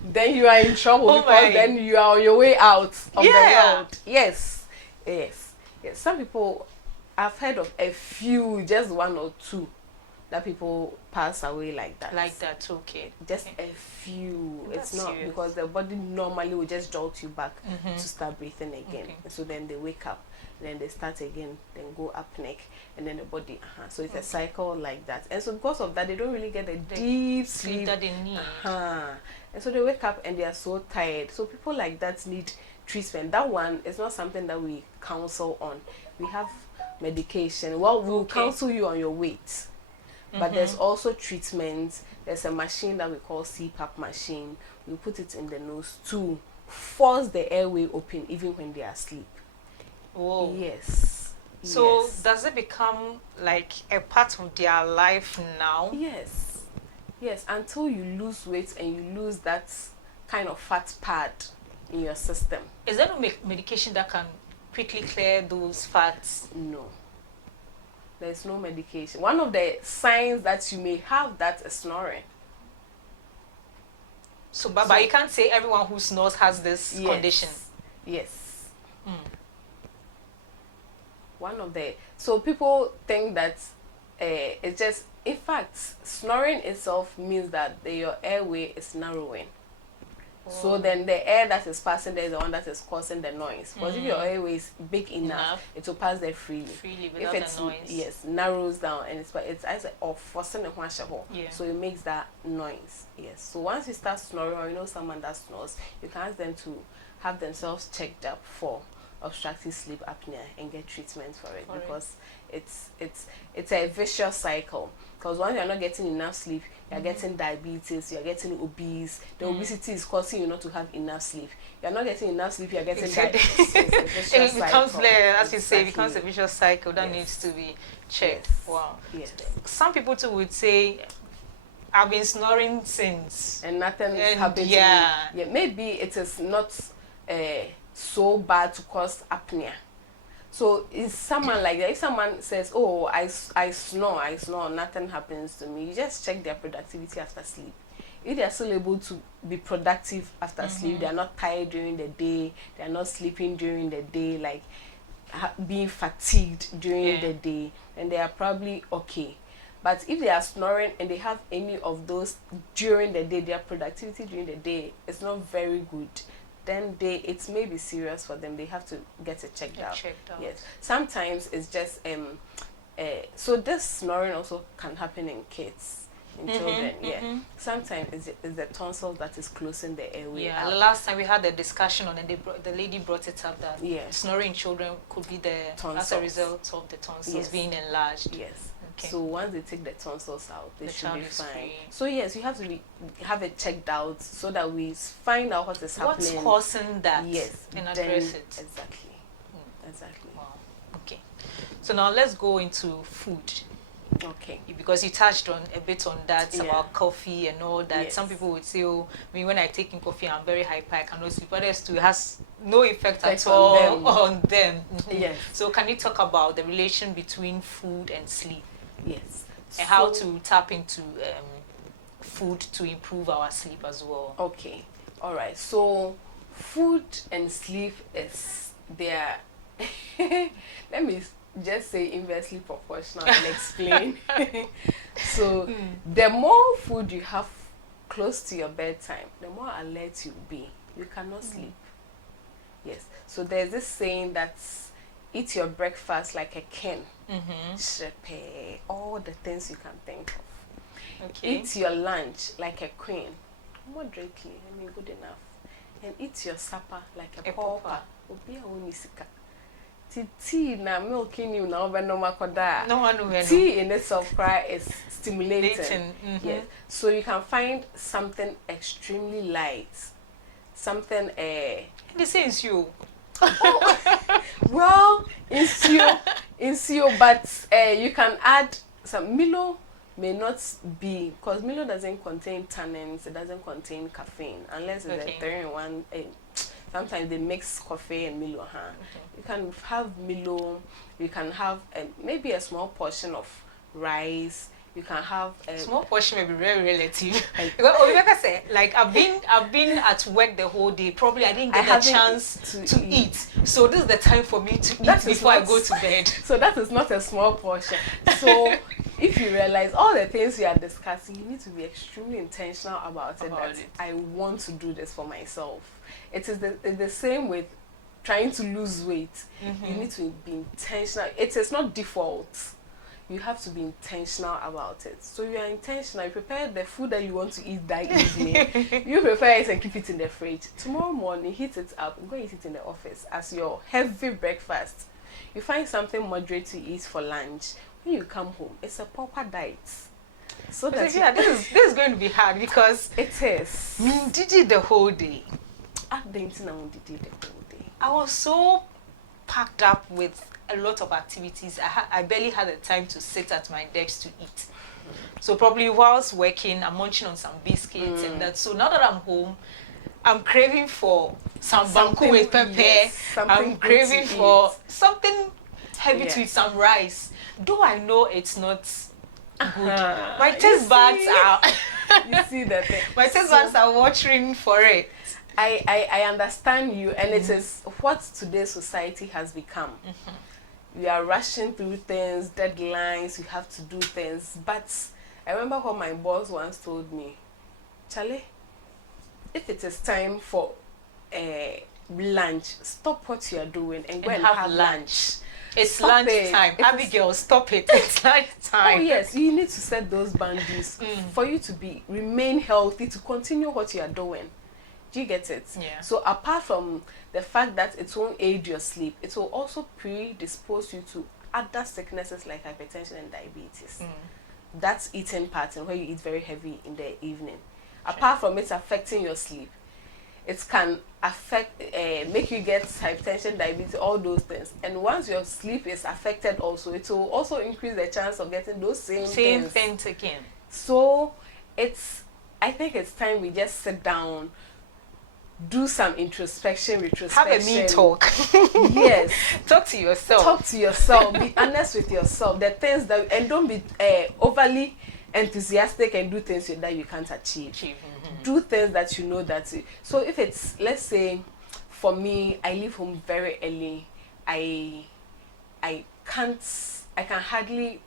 Then you are in trouble because then you are on your way out of the world. Yes. Some people, I've heard of a few, just 1 or 2, that people pass away like that. Okay. Just a few. It's not serious. Because the body normally will just jolt you back to start breathing again. And so then they wake up, then they start again, then go apneic, and then the body. So it's a cycle like that. And so because of that, they don't really get the deep sleep that they need. And so they wake up and they are so tired. So people like that need treatment. That one is not something that we counsel on. We have medication. Well, we'll counsel you on your weight. But there's also treatment. There's a machine that we call CPAP machine. We put it in the nose to force the airway open even when they are asleep. Oh. Yes. So yes. does it become like a part of their life now? Yes. Yes, until you lose weight and you lose that kind of fat pad in your system. Is there no medication that can quickly clear those fats? No. There's no medication. One of the signs that you may have that is snoring. So, but you can't say everyone who snores has this condition. Yes. One of the, so people think that it's just, in fact, snoring itself means that your airway is narrowing. So then the air that is passing there is the one that is causing the noise. But if your airway is big enough, it will pass there freely. Without if it's the noise. yes, narrows down and it's as or forcing the one so it makes that noise. Yes. So once you start snoring, or you know someone that snores, you can ask them to have themselves checked up for obstructive sleep apnea and get treatment for it, because it's a vicious cycle. Because once you're not getting enough sleep, you're getting diabetes, you're getting obese. The obesity is causing you not to have enough sleep. You're not getting enough sleep, you're getting diabetes. It becomes, as you say, it becomes a vicious cycle that needs to be checked. Yes. Wow. Yes. Some people too would say, I've been snoring since. And nothing happened to me. Yeah, maybe it is not so bad to cause apnea. So is someone like that? If someone says, "Oh, I snore, nothing happens to me," you just check their productivity after sleep. If they are still able to be productive after sleep, they are not tired during the day, they are not sleeping during the day, like being fatigued during the day, and they are probably okay. But if they are snoring and they have any of those during the day, their productivity during the day is not very good, then it may be serious for them. They have to get it checked out. Yes. Sometimes it's just so this snoring also can happen in kids, in children. Yeah. Sometimes it's the tonsil that is closing the airway. Yeah. Last time we had a discussion on it, the lady brought it up that snoring in children could be as a result of the tonsils being enlarged. Yes. So once they take the tonsils out, they should be fine. So yes, you have to have it checked out so that we find out what is happening. What's causing that? Yes, and address it. Exactly. Exactly. Wow. Okay. So now let's go into food. Okay. Because you touched on a bit on that about coffee and all that. Yes. Some people would say, "Oh, when I take in coffee, I'm very hyper. I cannot sleep." Others too, it has no effect at all on them. Yes. So can you talk about the relation between food and sleep? Yes. And how to tap into food to improve our sleep as well. Okay. All right. So food and sleep is their let me just say inversely proportional and explain. So the more food you have close to your bedtime, the more alert you'll be. You cannot sleep. Yes. So there's this saying that's eat your breakfast like a king. All the things you can think of. Okay. Eat your lunch like a queen. Moderately, good enough. And eat your supper like a pauper. Tea na milk in you now, but no makoda. No one will. Tea in itself is stimulating. Yes. So you can find something extremely light. Something This is you. Well, it's you, but you can add some Milo. May not be, because Milo doesn't contain tannins, it doesn't contain caffeine unless it's a 3-in-1. Sometimes they mix coffee and Milo. You can have Milo. You can have maybe a small portion of rice. You can have small portion may be very relative. Like I said, like I've been at work the whole day. Probably I didn't get a chance to eat. So this is the time for me to eat before I go to bed. So that is not a small portion. So if you realize all the things we are discussing, you need to be extremely intentional about it. I want to do this for myself. It's the same with trying to lose weight. You need to be intentional. It is not default. You have to be intentional about it. So you are intentional. You prepare the food that you want to eat that evening. You prepare it and keep it in the fridge. Tomorrow morning, heat it up. Go eat it in the office as your heavy breakfast. You find something moderate to eat for lunch. When you come home, it's a proper diet. So that yeah, this is going to be hard because it is. Did it the whole day. I didn't know the whole day. I was so packed up with a lot of activities. I barely had the time to sit at my desk to eat. So probably whilst working, I'm munching on some biscuits and that. So now that I'm home, I'm craving for some banku with pepper. Yes, I'm craving for something heavy to eat, some rice. Though I know it's not good. My taste buds are. You see that thing. My taste buds are watering for it. I understand you, and it is what today's society has become. We are rushing through things, deadlines, we have to do things. But I remember what my boss once told me, Charlie, if it is time for lunch, stop what you are doing and go and have lunch. It's lunch time. Abigail, stop it. It's lunch time. Oh yes, you need to set those boundaries for you to remain healthy, to continue what you are doing. Do you get it? Yeah. So apart from the fact that it won't aid your sleep, it will also predispose you to other sicknesses like hypertension and diabetes. That's eating pattern where you eat very heavy in the evening. Sure. Apart from it affecting your sleep, it can affect, make you get hypertension, diabetes, all those things. And once your sleep is affected also, it will also increase the chance of getting those same things again. So I think it's time we just sit down, do some introspection, retrospection. Have a me talk. Yes. Talk to yourself. Talk to yourself. Be honest with yourself. The things that, and don't be overly enthusiastic and do things that you can't achieve. Do things that you know that. So if it's, let's say, for me, I leave home very early. I can hardly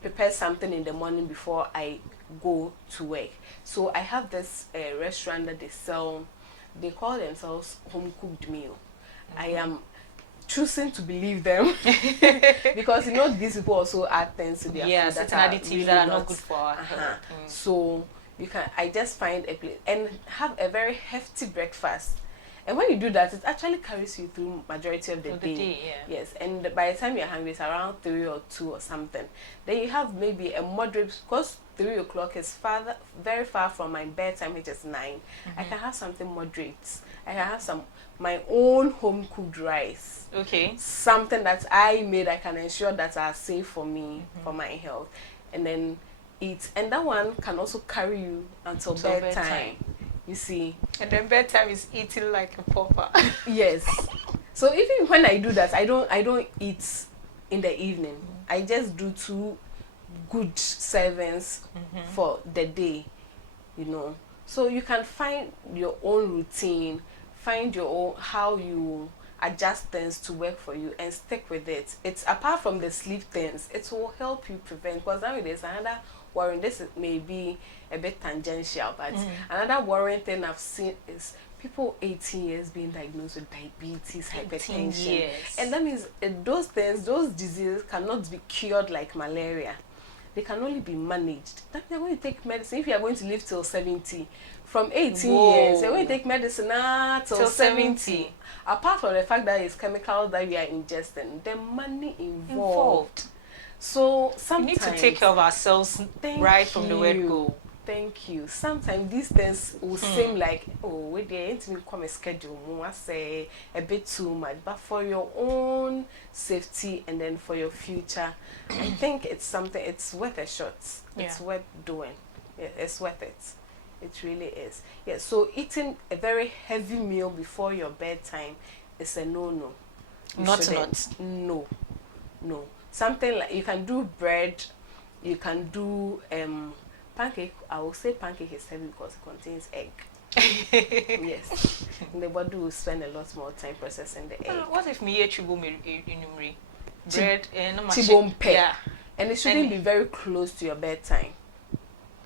prepare something in the morning before I go to work. So I have this restaurant that they call themselves home cooked meal. I am choosing to believe them because these people also add things to their food certain additives really that are not good for our health. So I just find a place and have a very hefty breakfast. And when you do that, it actually carries you through majority of the day. Yes, and by the time you're hungry, it's around 3 or 2 or something. Then you have maybe a moderate, because 3 o'clock is very far from my bedtime, which is 9. I can have something moderate. I can have my own home cooked rice. Okay. Something that I made, I can ensure that are safe for me, for my health. And then eat. And that one can also carry you until bedtime. You see, and then bedtime is eating like a pauper. Yes. So even when I do that, I don't eat in the evening. I just do 2 good servings for the day, So you can find your own routine, find your own how you adjust things to work for you and stick with it. It's apart from the sleep things, it will help you prevent, because nowadays another worrying, this may be a bit tangential, but another worrying thing I've seen is people 18 years being diagnosed with diabetes, hypertension. And that means those diseases cannot be cured like malaria. They can only be managed. That means you're going to take medicine. If you are going to live till 70, from 18 years, you're going to take medicine till 70. Apart from the fact that it's chemicals that we are ingesting, the money involved. So sometimes we need to take care of ourselves right from the word go. Thank you. Sometimes these things will seem like, we didn't even come a schedule, I say a bit too much. But for your own safety and then for your future, I think it's worth a shot. It's worth doing. Yeah, it's worth it. It really is. Yeah. So eating a very heavy meal before your bedtime is a no-no. No. Something like, you can do bread, you can do pancake. I will say pancake is heavy because it contains egg. Yes. And the body will spend a lot more time processing the egg. What if me inumri bread and yeah. And it shouldn't be very close to your bedtime.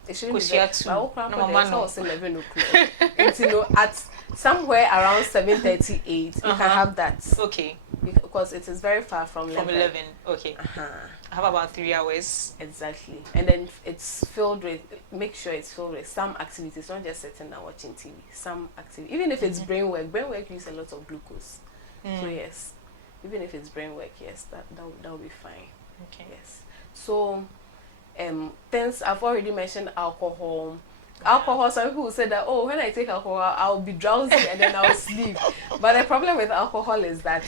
It shouldn't be very close. 11 o'clock. At somewhere around 7:38, you can have that. Okay. Because it is very far from 11. From 11, okay. I have about 3 hours. Exactly. And then it's filled with, make sure it's filled with some activities, not just sitting and watching TV. Some activity. Even if it's brain work uses a lot of glucose. So yes. even if it's brain work, yes, that will be fine. Okay. Yes. So, things I've already mentioned alcohol. Alcohol, some people will say that, oh, when I take alcohol, I'll be drowsy and then I'll sleep. But the problem with alcohol is that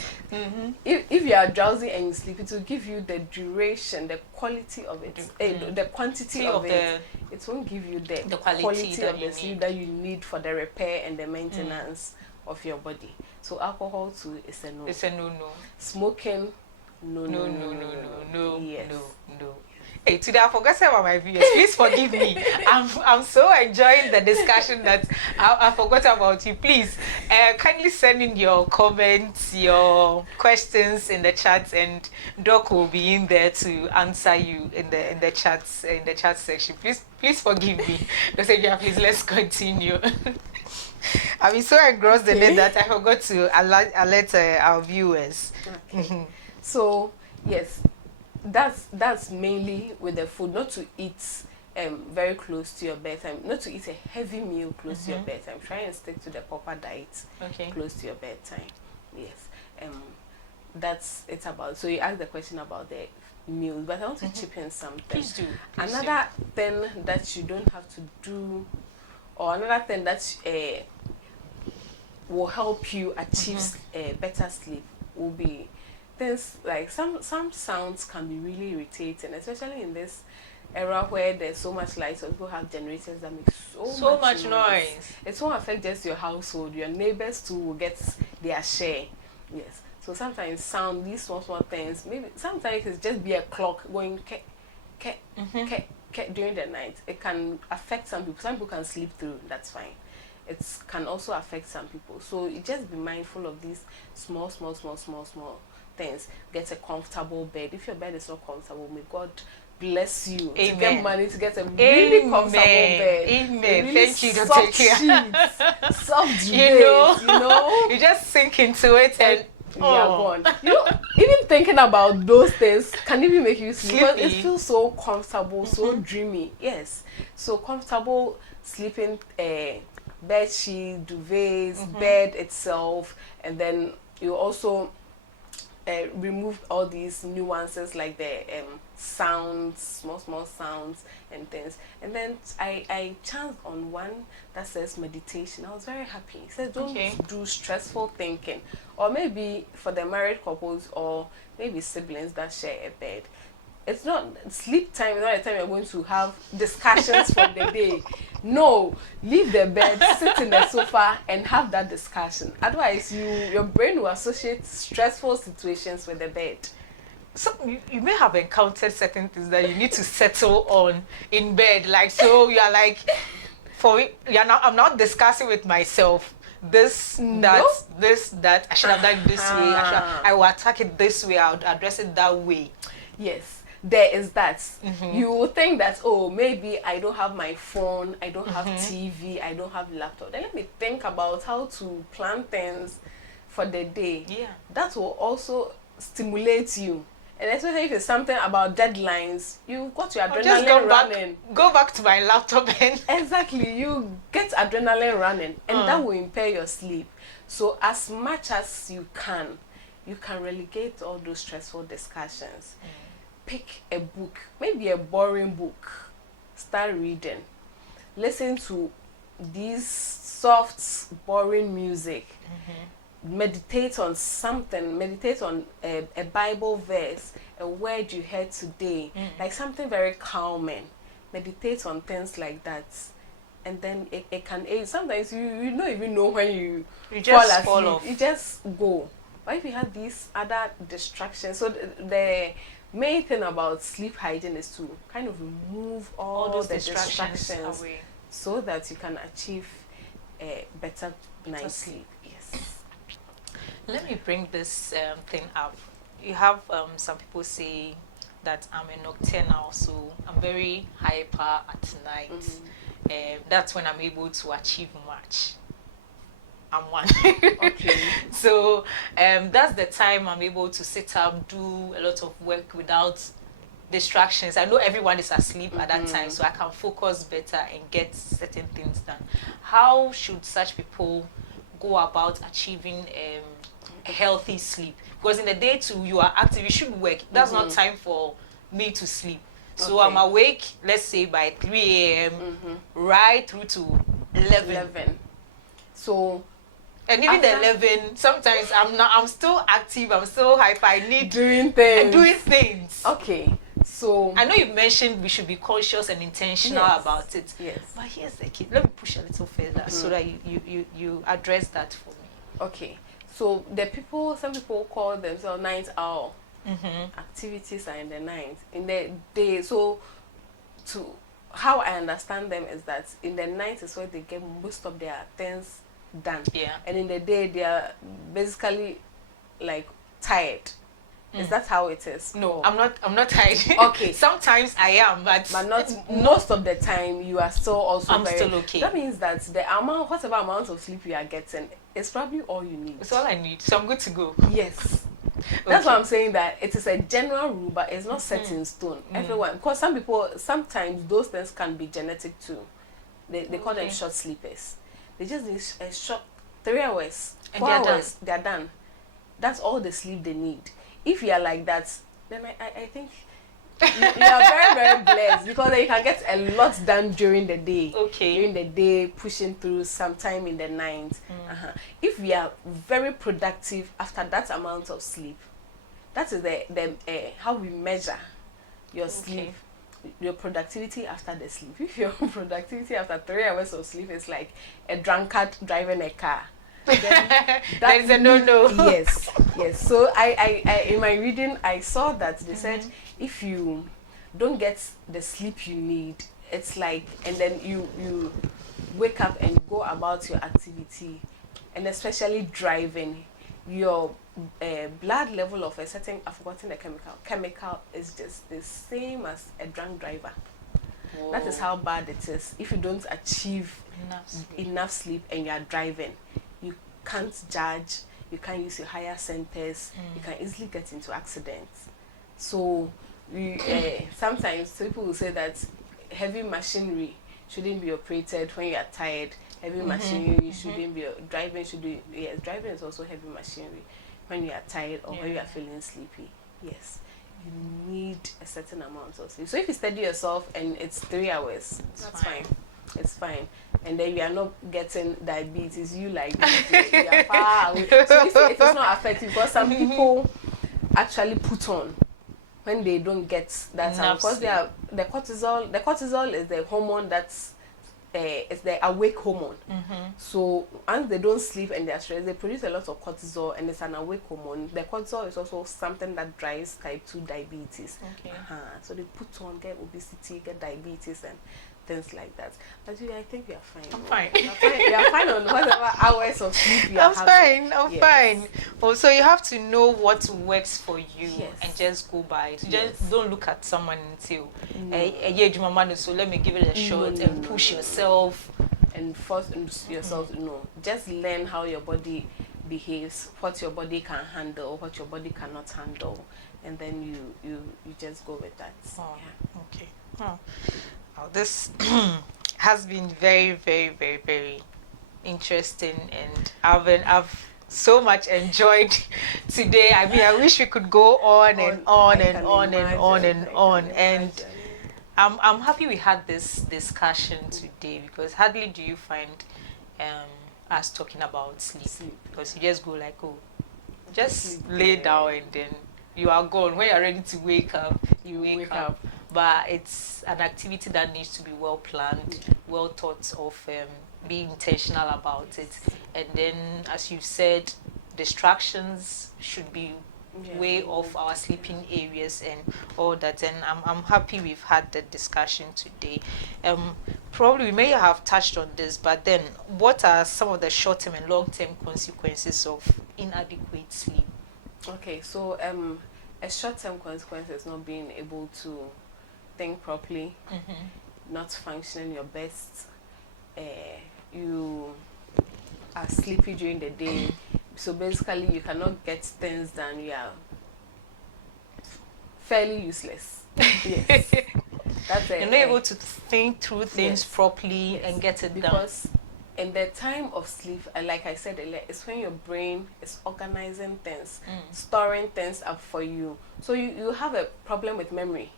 if you are drowsy and you sleep, it will give you the duration, the quality of it, the quantity of it. It won't give you the quality of the sleep that you need for the repair and the maintenance of your body. So alcohol too is a no. It's a no. Smoking, no. Yes. No. Hey, today I forgot some of my viewers. Please forgive me. I'm so enjoying the discussion that I forgot about you. Please, kindly send in your comments, your questions in the chat, and Doc will be in there to answer you in the chat section. Please forgive me. Please let's continue. I've been so engrossed in it that I forgot to alert our viewers. Okay. So yes. That's mainly with the food, not to eat very close to your bedtime, not to eat a heavy meal close to your bedtime. Try and stick to the proper diet close to your bedtime. Yes. That's it about. So you asked the question about the meals, but I want to chip in something. Please do. Another thing that you don't have to do, or another thing that will help you achieve better sleep will be things like some sounds can be really irritating, especially in this era where there's so much light, so people have generators that make so much noise. It won't affect just your household, your neighbors too will get their share. Yes. So sometimes sound, these small things, maybe sometimes it's just be a clock going during the night. It can affect some people. Some people can sleep through, that's fine. It can also affect some people. So you just be mindful of these small things. Get a comfortable bed. If your bed is not comfortable, may God bless you to get money to get a really comfortable bed. Amen. Really thank you, soft sheets, soft duvets, you know. You just sink into it and you are gone. Even thinking about those things can even make you sleep. Because it feels so comfortable, so dreamy. Yes. So comfortable sleeping, bed sheets, duvets, bed itself, and then you also remove all these nuances like the sounds, small sounds and things. And then I chanced on one that says meditation. I was very happy. It says don't do stressful thinking. Or maybe for the married couples or maybe siblings that share a bed. It's not sleep time, it's not a time you're going to have discussions from the day. No, leave the bed, sit in the sofa and have that discussion. Otherwise, your brain will associate stressful situations with the bed. So you may have encountered certain things that you need to settle on in bed. Like, so you are like, I'm not discussing with myself. This, that, I should have done it this way. I will attack it this way. I would address it that way. Yes. There is that. You will think that, oh, maybe I don't have my phone, I don't have TV, I don't have laptop. Then let me think about how to plan things for the day. Yeah. That will also stimulate you. And especially if it's something about deadlines, you've got your adrenaline running. Go back to my laptop and... Exactly. You get adrenaline running and that will impair your sleep. So as much as you can relegate all those stressful discussions. Pick a book, maybe a boring book, start reading, listen to these soft, boring music, meditate on something, meditate on a Bible verse, a word you heard today, like something very calming. Meditate on things like that. And then it can aid. Sometimes you don't even know when you just fall off. You just go. But if you have these other distractions, so the main thing about sleep hygiene is to kind of remove all those distractions away, so that you can achieve a better night's sleep. Yes. Let me bring this thing up. You have some people say that I'm a nocturnal, so I'm very hyper at night. That's when I'm able to achieve much. I'm one. Okay. So that's the time I'm able to sit up, do a lot of work without distractions. I know everyone is asleep at that time, so I can focus better and get certain things done. How should such people go about achieving healthy sleep. Because in the day too, you are active, you should work. That's not time for me to sleep. So I'm awake, let's say by 3 a.m. Right through to 11. So, and even the 11, sometimes I'm still active, I'm still hyper, I need doing things. Okay. So I know you mentioned we should be conscious and intentional about it. Yes. But here's the key. Let me push a little further so that you address that for me. Okay. So some people call themselves night owl. Activities are in the night. In the day, so how I understand them is that in the night is where they get most of their things done. Yeah. And in the day they are basically like tired. Is that how it is? No, I'm not tired. Okay. Sometimes I am, but not most of the time. You are still also I'm still okay. That means that whatever amount of sleep you are getting is probably all you need. It's all I need, so I'm good to go. Yes. That's why I'm saying that it is a general rule, but it's not set in stone. Everyone, because sometimes those things can be genetic too. They call them short sleepers. They just need a short 3 hours, 4 hours, they're done. That's all the sleep they need. If you are like that, then I think you are very, very blessed, because then you can get a lot done during the day. Okay. During the day, pushing through sometime in the night. If we are very productive after that amount of sleep, that is the how we measure your sleep, your productivity after the sleep. If your productivity after 3 hours of sleep is like a drunkard driving a car, that is a no. Yes. So I in my reading I saw that they said if you don't get the sleep you need, it's like, and then you wake up and go about your activity, and especially driving, your blood level of a certain, I've forgotten the chemical is just the same as a drunk driver. Whoa. That is how bad it is. If you don't achieve enough sleep and you are driving, you can't judge, you can't use your higher centers, you can easily get into accidents. So sometimes people will say that heavy machinery shouldn't be operated when you are tired. Heavy machinery shouldn't be driving. Driving is also heavy machinery when you are tired or when you are feeling sleepy. Yes, you need a certain amount of sleep. So if you steady yourself and it's 3 hours, that's fine. It's fine. And then you are not getting diabetes. You like this, you are far away. So it is not affecting, because some people actually put on when they don't get that time, because they are the cortisol. The cortisol is the hormone that's it's the awake hormone. So once they don't sleep and they are stressed, they produce a lot of cortisol, and it's an awake hormone. The cortisol is also something that drives type 2 diabetes. So they put on, get obesity, get diabetes, and things like that. But I think we are fine. I'm fine. We are fine on whatever hours of sleep you are having. I'm fine. Also, you have to know what works for you and just go by it. So just don't look at someone and say, so let me give it a shot and push yourself. And force yourself, just learn how your body behaves, what your body can handle, what your body cannot handle, and then you just go with that. Okay. Well, this has been very, very, very, very interesting, and I've so much enjoyed today. I mean, I wish we could go on and on and on and on and on. And I'm happy we had this discussion today, because hardly do you find us talking about sleep, because you just go like, just lay down and then you are gone. When you're ready to wake up, you wake up. But it's an activity that needs to be well planned, well thought of, be intentional about it. And then, as you said, distractions should be way off our sleeping areas and all that. And I'm happy we've had the discussion today. Probably we may have touched on this, but then what are some of the short-term and long-term consequences of inadequate sleep? Okay, so a short-term consequence is not being able to think properly, not functioning your best. You are sleepy during the day, so basically you cannot get things done. You are fairly useless. Yes. That's You're not able to think through things properly and get it done. Because in the time of sleep, like I said earlier, it's when your brain is organizing things, storing things up for you. So you have a problem with memory.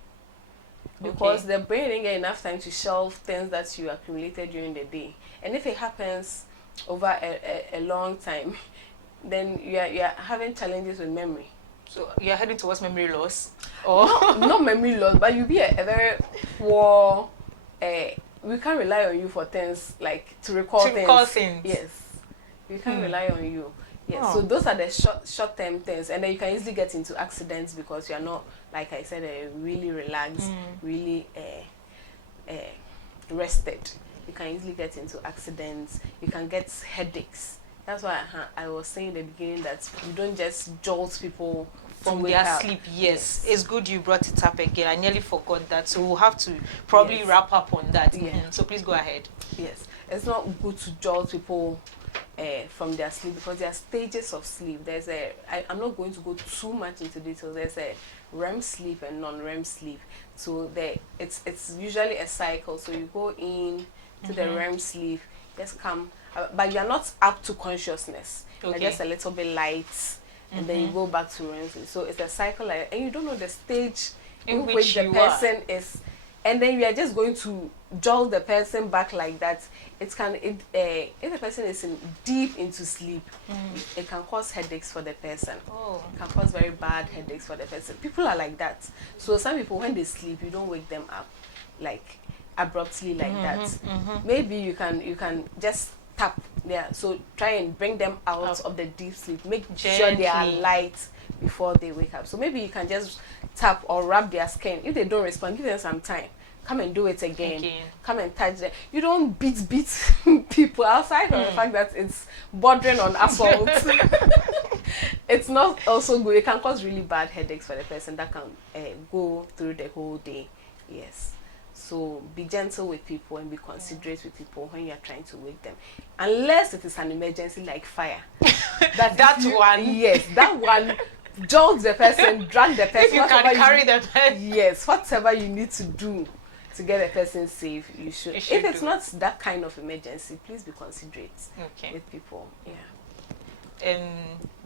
Because the brain didn't get enough time to shelve things that you accumulated during the day. And if it happens over a long time, then you're having challenges with memory. So you're heading towards memory loss? Or not memory loss, but you'll be a very poor... we can't rely on you for things, like to recall things. Yes. We can't rely on you. Yes. So those are the short-term things. And then you can easily get into accidents because you're not, like I said, really relaxed, really rested. You can easily get into accidents. You can get headaches. That's why I was saying in the beginning that you don't just jolt people from their sleep. Yes. It's good you brought it up again. I nearly forgot that. So we'll have to probably wrap up on that. So please go ahead. Yes. It's not good to jolt people from their sleep because there are stages of sleep. There's I'm not going to go too much into detail. There's a REM sleep and non-REM sleep. So it's usually a cycle. So you go in to the REM sleep, just come, but you're not up to consciousness. You're just a little bit light, and then you go back to REM sleep. So it's a cycle, and you don't know the stage in which the person is. And then we are just going to jolt the person back like that. If the person is deep into sleep, it can cause headaches for the person. It can cause very bad headaches for the person. People are like that. So some people, when they sleep, you don't wake them up like abruptly like that. Maybe you can just tap there. So try and bring them out of the deep sleep. Make sure they are light before they wake up. So maybe you can just tap or rub their skin. If they don't respond, give them some time. Come and do it again. Come and touch them. You don't beat people outside of the fact that it's bordering on assault. It's not also good. It can cause really bad headaches for the person that can go through the whole day. Yes. So be gentle with people and be considerate with people when you are trying to wake them. Unless it is an emergency like fire. That one. Yes, that one. Jolt the person, drag the person. If you can carry the person. Yes, whatever you need to do to get a person safe, you should. If it's not that kind of emergency, please be considerate with people. Yeah.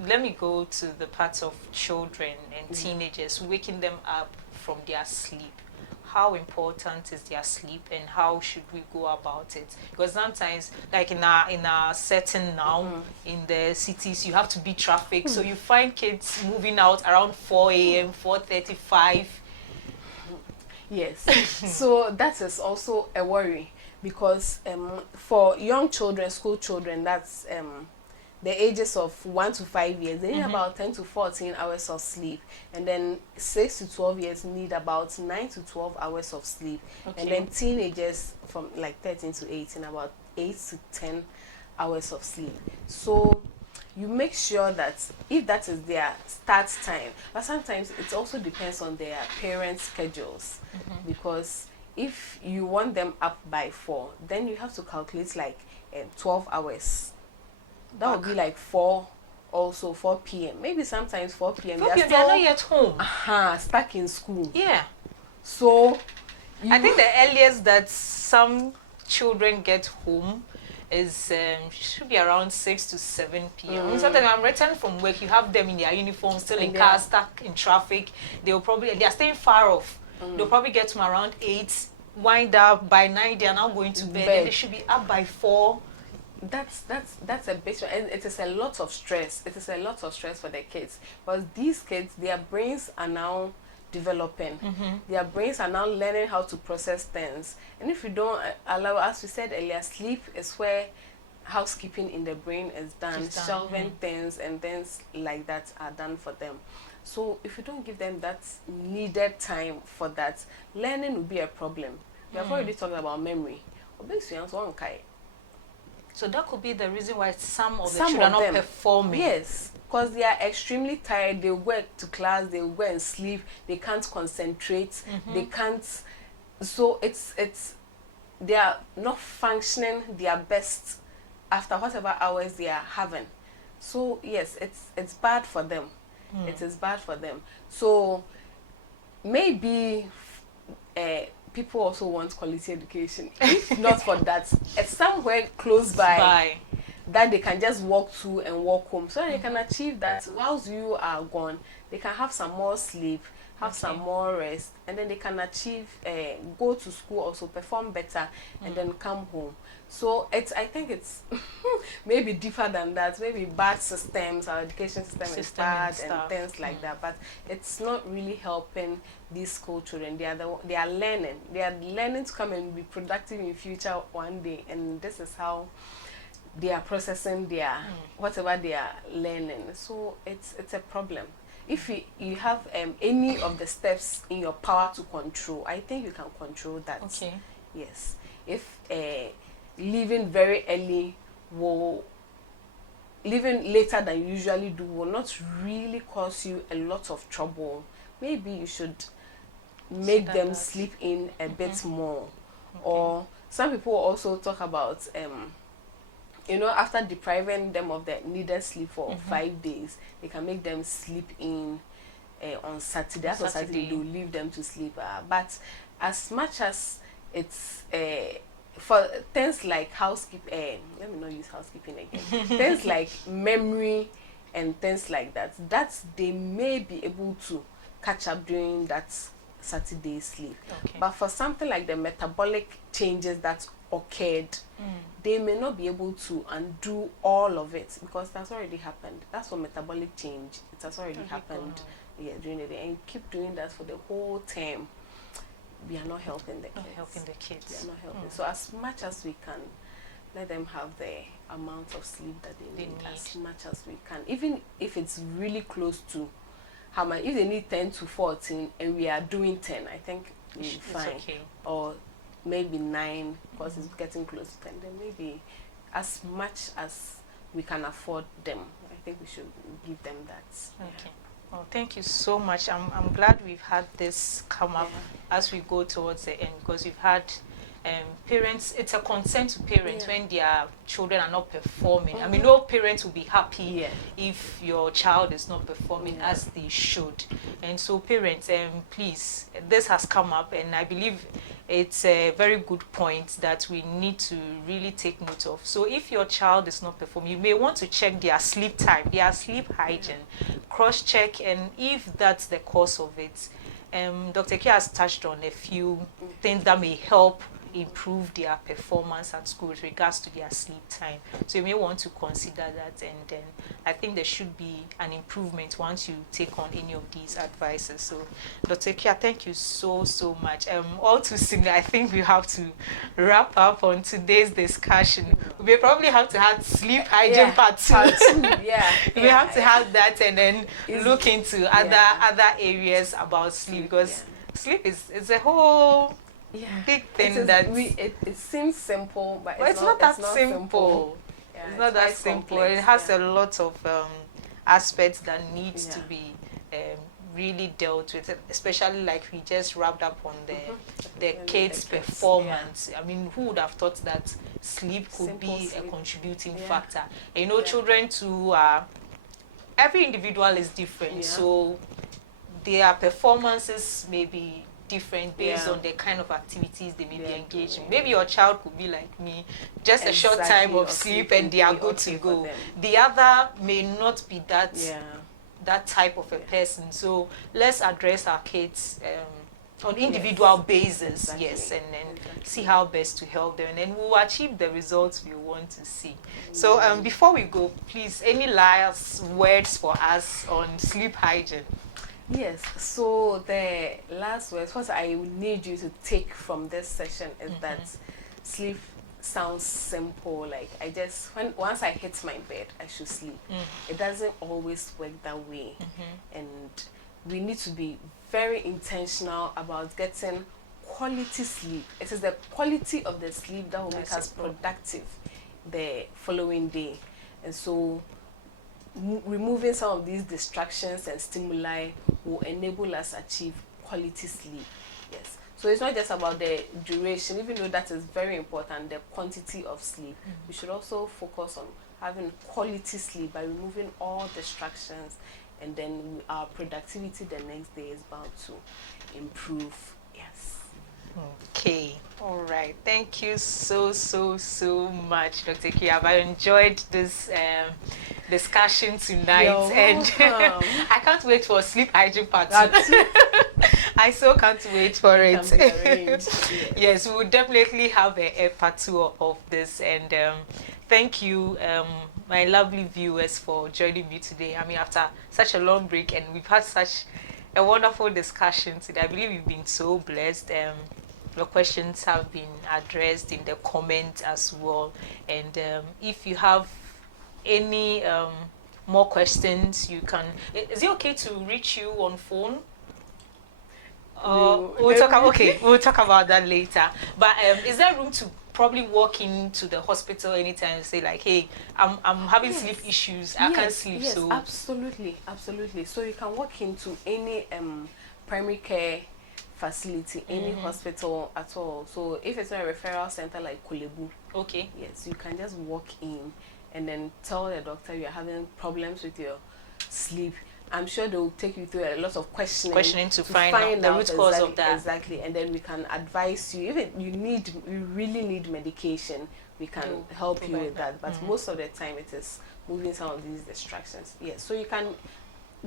Let me go to the parts of children and teenagers, waking them up from their sleep. How important is their sleep and how should we go about it? Because sometimes, like in our setting now, in the cities, you have to beat traffic. So you find kids moving out around 4 a.m., 4:35. Yes. So that is also a worry because for young children, school children, that's the ages of 1 to 5 years, they need about 10 to 14 hours of sleep. And then 6 to 12 years need about 9 to 12 hours of sleep. And then teenagers from like 13 to 18, about 8 to 10 hours of sleep. So you make sure that if that is their start time, but sometimes it also depends on their parents' schedules. Because if you want them up by 4, then you have to calculate like 12 hours. That would be like 4 p.m. Maybe sometimes 4 p.m. 4 p.m. They're not yet home. Stuck in school. Yeah. So I think the earliest that some children get home is should be around 6 to 7 p.m. Sometimes I'm returning from work, you have them in their uniform, still in cars, stuck in traffic. They are staying far off. They'll probably get to around 8, wind up by 9. They are now going to bed. And they should be up by 4. That's a big, and it is a lot of stress. It is a lot of stress for the kids because these kids, their brains are now developing. Their brains are now learning how to process things. And if you don't allow, as we said earlier, sleep is where housekeeping in the brain is done. Shelving things and things like that are done for them. So if you don't give them that needed time for that, learning will be a problem. We have already talked about memory. So that could be the reason why some of the children are not performing. Yes, because they are extremely tired. They go to class, they go and sleep. They can't concentrate. They can't. So they are not functioning their best after whatever hours they are having. So yes, it's bad for them. It is bad for them. So maybe people also want quality education. If not for that, it's somewhere close by that they can just walk to and walk home, so they can achieve that. Whilst you are gone, they can have some more sleep, have some more rest, and then they can achieve, go to school, also perform better, and then come home. So I think it's maybe deeper than that. Maybe bad systems, our education system is bad and things like that. But it's not really helping these school children. They are learning. They are learning to come and be productive in future one day. And this is how they are processing their whatever they are learning. So it's a problem. If you have any of the steps in your power to control, I think you can control that. Okay. Yes. If leaving very early leaving later than you usually do will not really cause you a lot of trouble, maybe you should make them sleep in a bit more. Or some people also talk about you know, after depriving them of the needed sleep for 5 days, they can make them sleep in on Saturday. After Saturday, they will leave them to sleep. But as much as it's for things like housekeeping, let me not use housekeeping again. Things like memory and things like that, they may be able to catch up during that Saturday sleep. But for something like the metabolic changes that occurred, they may not be able to undo all of it, because that's already happened. That's for metabolic change. It has already happened during the day, and you keep doing that for the whole term. We are not helping the kids. We are not helping. So as much as we can, let them have the amount of sleep that they need. As much as we can, even if it's really close to how much. If they need 10 to 14 and we are doing 10, I think we'll be fine. Okay. Or maybe 9, because it's getting close to 10. Then maybe as much as we can afford them, I think we should give them that. Okay. Well, thank you so much. I'm glad we've had this come up as we go towards the end, because we've had parents. It's a concern to parents when their children are not performing. I mean, no parent will be happy if your child is not performing as they should. And so parents, please, this has come up, and I believe it's a very good point that we need to really take note of. So if your child is not performing, you may want to check their sleep time, their sleep hygiene, cross-check, and if that's the cause of it, Dr. K has touched on a few things that may help improve their performance at school with regards to their sleep time. So you may want to consider that, and then I think there should be an improvement once you take on any of these advices. So Dr. Kia, thank you so much. All too soon, I think we have to wrap up on today's discussion. We probably have to have sleep hygiene part 2. We have to have that, and then look into other areas about sleep, because sleep is a whole big thing it seems simple, but it's not that simple. It's not that simple. It has a lot of aspects that needs to be really dealt with, especially like we just wrapped up on the kids' performance. I mean, who would have thought that sleep could be a contributing factor? And, you know, children too every individual is different, so their performances may be different based on the kind of activities they may be engaged in. Maybe your child could be like me, just a short time of sleep and they are good to go. The other may not be that type of a person. So let's address our kids on individual basis, and then see how best to help them, and then we'll achieve the results we want to see. So before we go, please, any last words for us on sleep hygiene? Yes, so the last words, what I would need you to take from this session is that sleep sounds simple. Like once I hit my bed, I should sleep. It doesn't always work that way. And we need to be very intentional about getting quality sleep. It is the quality of the sleep that will make us productive the following day. And so removing some of these distractions and stimuli will enable us to achieve quality sleep. Yes. So it's not just about the duration, even though that is very important, the quantity of sleep. We should also focus on having quality sleep by removing all distractions, and then our productivity the next day is bound to improve. Yes. Okay. All right. Thank you so much, Dr. Kiyab. I enjoyed this discussion tonight, You're and welcome. I can't wait for sleep hygiene part two. That's I so can't wait for it. can be arranged. Yes, we will definitely have a part two of this, and thank you, my lovely viewers, for joining me today. I mean, after such a long break, and we've had such a wonderful discussion today. I believe you've been so blessed. Your questions have been addressed in the comments as well. And if you have any more questions, you can. Is it okay to reach you on phone? We'll talk. Okay, we'll talk about that later. But is there room to probably walk into the hospital anytime and say like, hey, I'm having sleep issues. I can't sleep. Yes, so absolutely. So you can walk into any primary care facility, any hospital at all. So if it's not a referral center like Kulebu, okay, yes, you can just walk in and then tell the doctor you're having problems with your sleep. I'm sure they will take you through a lot of questioning to find out the root cause of that. Exactly, and then we can advise you. If you really need medication, we can help you with that. But most of the time, it is moving some of these distractions. Yes, so you can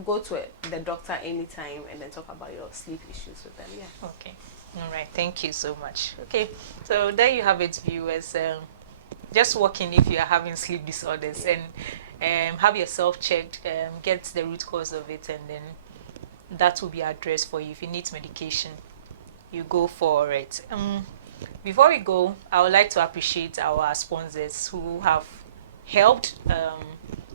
go to the doctor anytime and then talk about your sleep issues with them. Yeah. Okay. All right. Thank you so much. Okay. So there you have it, viewers. Just walk in if you are having sleep disorders and have yourself checked, get the root cause of it, and then that will be addressed for you. If you need medication, you go for it. Before we go, I would like to appreciate our sponsors who have helped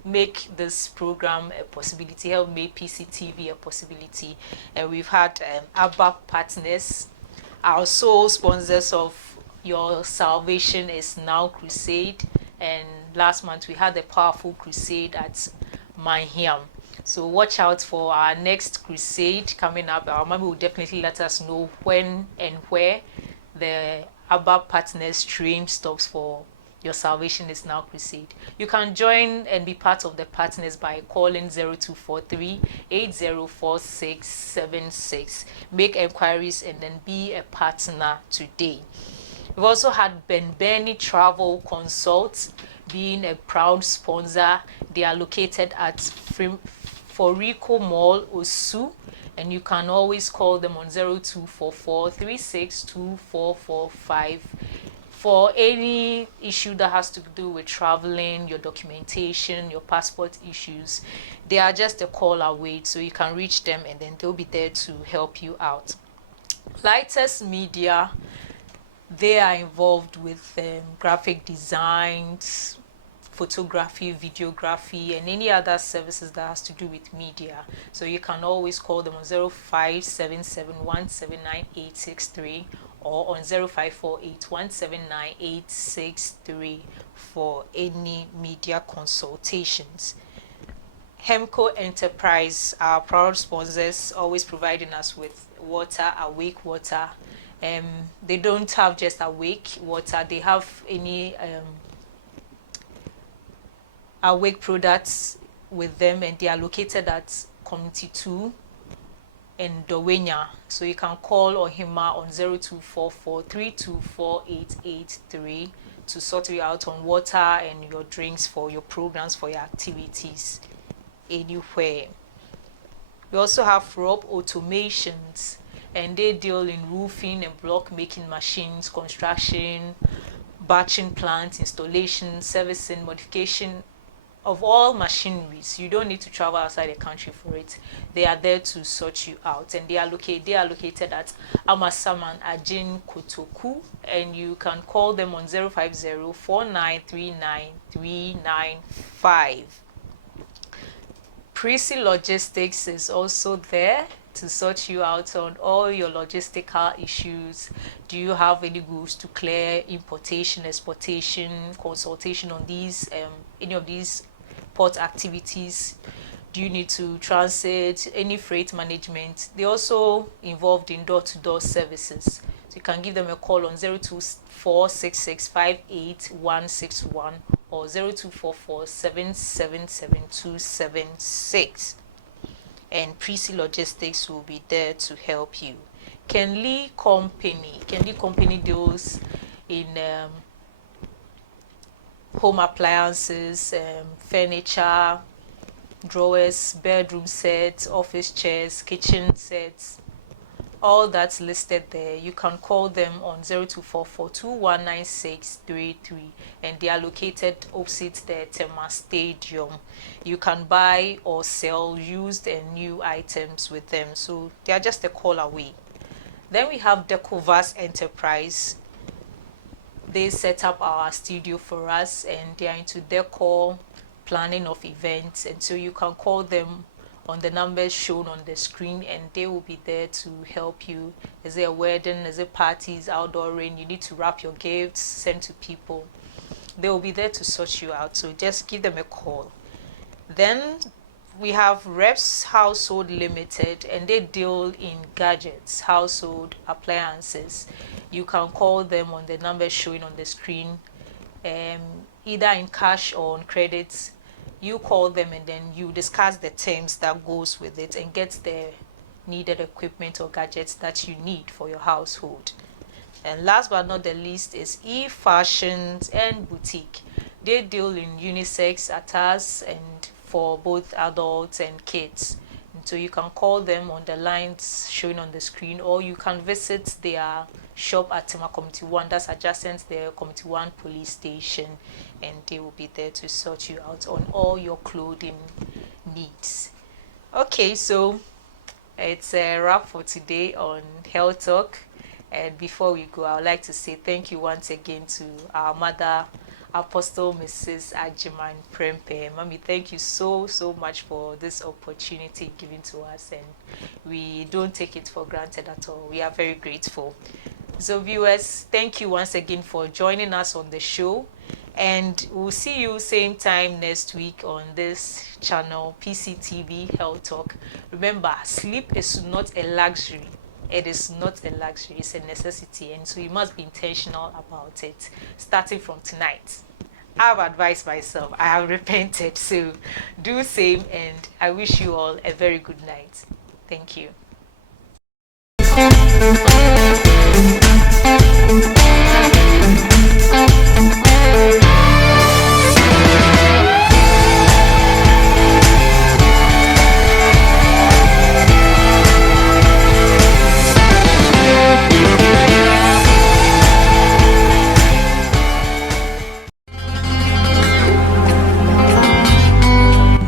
make this program a possibility, help make PCTV a possibility. And we've had ABBA partners, our sole sponsors of Your Salvation Is Now Crusade, and last month we had a powerful crusade at Manhiam. So watch out for our next crusade coming up. Our mommy will definitely let us know when and where the ABBA partners train stops for Your Salvation Is Now crusade. You can join and be part of the partners by calling 0243 804676. Make enquiries and then be a partner today. We've also had Ben Benny Travel Consults being a proud sponsor. They are located at Forico Mall, Osu, and you can always call them on 0244 362445 for any issue that has to do with traveling, your documentation, your passport issues. They are just a call away, so you can reach them and then they'll be there to help you out. Lightest Media, they are involved with graphic designs, photography, videography, and any other services that has to do with media. So you can always call them on 0577179863 or on 0548179863 for any media consultations. Hemco Enterprise, our proud sponsors, always providing us with water, Awake water. They don't have just Awake water, they have any Awake products with them, and they are located at Community 2 in Dowenya. So you can call Ohima on 0244 324883 to sort you out on water and your drinks for your programs, for your activities anywhere. We also have Rob Automations, and they deal in roofing and block making machines, construction, batching plants, installation, servicing, modification of all machineries. You don't need to travel outside the country for it. They are there to sort you out, and they are located at Amasaman Ajin Kotoku, and you can call them on 050 4939 395. Prissy Logistics is also there to sort you out on all your logistical issues. Do you have any goods to clear, importation, exportation, consultation on these any of these port activities? Do you need to transit, any freight management? They also involved in door-to-door services. So you can give them a call on 0246658161 or 0244777276. And Prissy Logistics will be there to help you. Kenley Company deals in home appliances, furniture, drawers, bedroom sets, office chairs, kitchen sets, all that's listed there. You can call them on 0244219633, and they are located opposite the Tema Stadium. You can buy or sell used and new items with them, so they are just a call away. Then we have Decovas Enterprise. They set up our studio for us, and they are into decor, planning of events, and so you can call them on the numbers shown on the screen, and they will be there to help you. Is it a wedding? Is it parties, outdoor rain? You need to wrap your gifts, send to people. They will be there to sort you out, so just give them a call. Then we have Reps Household Limited, and they deal in gadgets, household appliances. You can call them on the numbers showing on the screen, either in cash or on credit. You call them, and then you discuss the terms that goes with it and get the needed equipment or gadgets that you need for your household. And last but not the least is E-Fashions and Boutique. They deal in unisex attires and for both adults and kids. And so you can call them on the lines showing on the screen, or you can visit their shop at Tema Committee 1, that's adjacent the Committee 1 police station, and they will be there to sort you out on all your clothing needs. Okay, so it's a wrap for today on Health Talk. And before we go, I would like to say thank you once again to our mother, Apostle Mrs. HYGIENE Prempeh. Mommy, thank you so much for this opportunity given to us, and we don't take it for granted at all. We are very grateful. So viewers, thank you once again for joining us on the show, and we'll see you same time next week on this channel, PCTV Health Talk. Remember, sleep is not a luxury. It is not a luxury, it's a necessity, and so you must be intentional about it starting from tonight. I've advised myself, I have repented, so do same, and I wish you all a very good night. Thank you.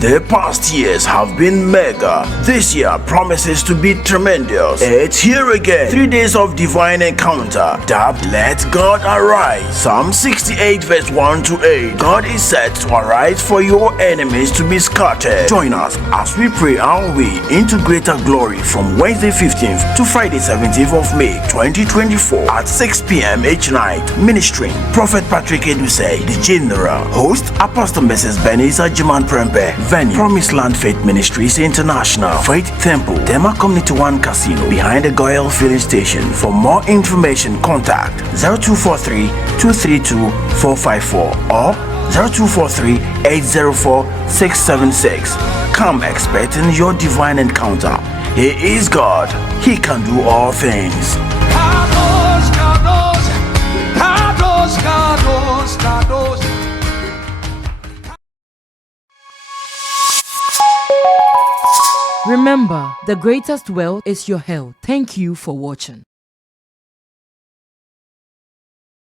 The past years have been mega. This year promises to be tremendous. It's here again. 3 days of divine encounter, dubbed Let God Arise. Psalm 68 verse 1 to 8. God is set to arise for your enemies to be scattered. Join us as we pray our way into greater glory from Wednesday 15th to Friday 17th of May 2024 at 6 p.m. each night. Ministering Prophet Patrick Edusei, the General. Host Apostle Mrs. HYGIENE Prempeh. Venue Promised Land Faith Ministries International. Faith Temple, Tema Community 1 Casino, behind the Goyle Filling Station. For more information, contact 0243 232 454 or 0243 804 676. Come expecting your divine encounter. He is God. He can do all things. Kadosh, Kadosh, Kadosh, Kadosh, Kadosh. Remember, the greatest wealth is your health. Thank you for watching.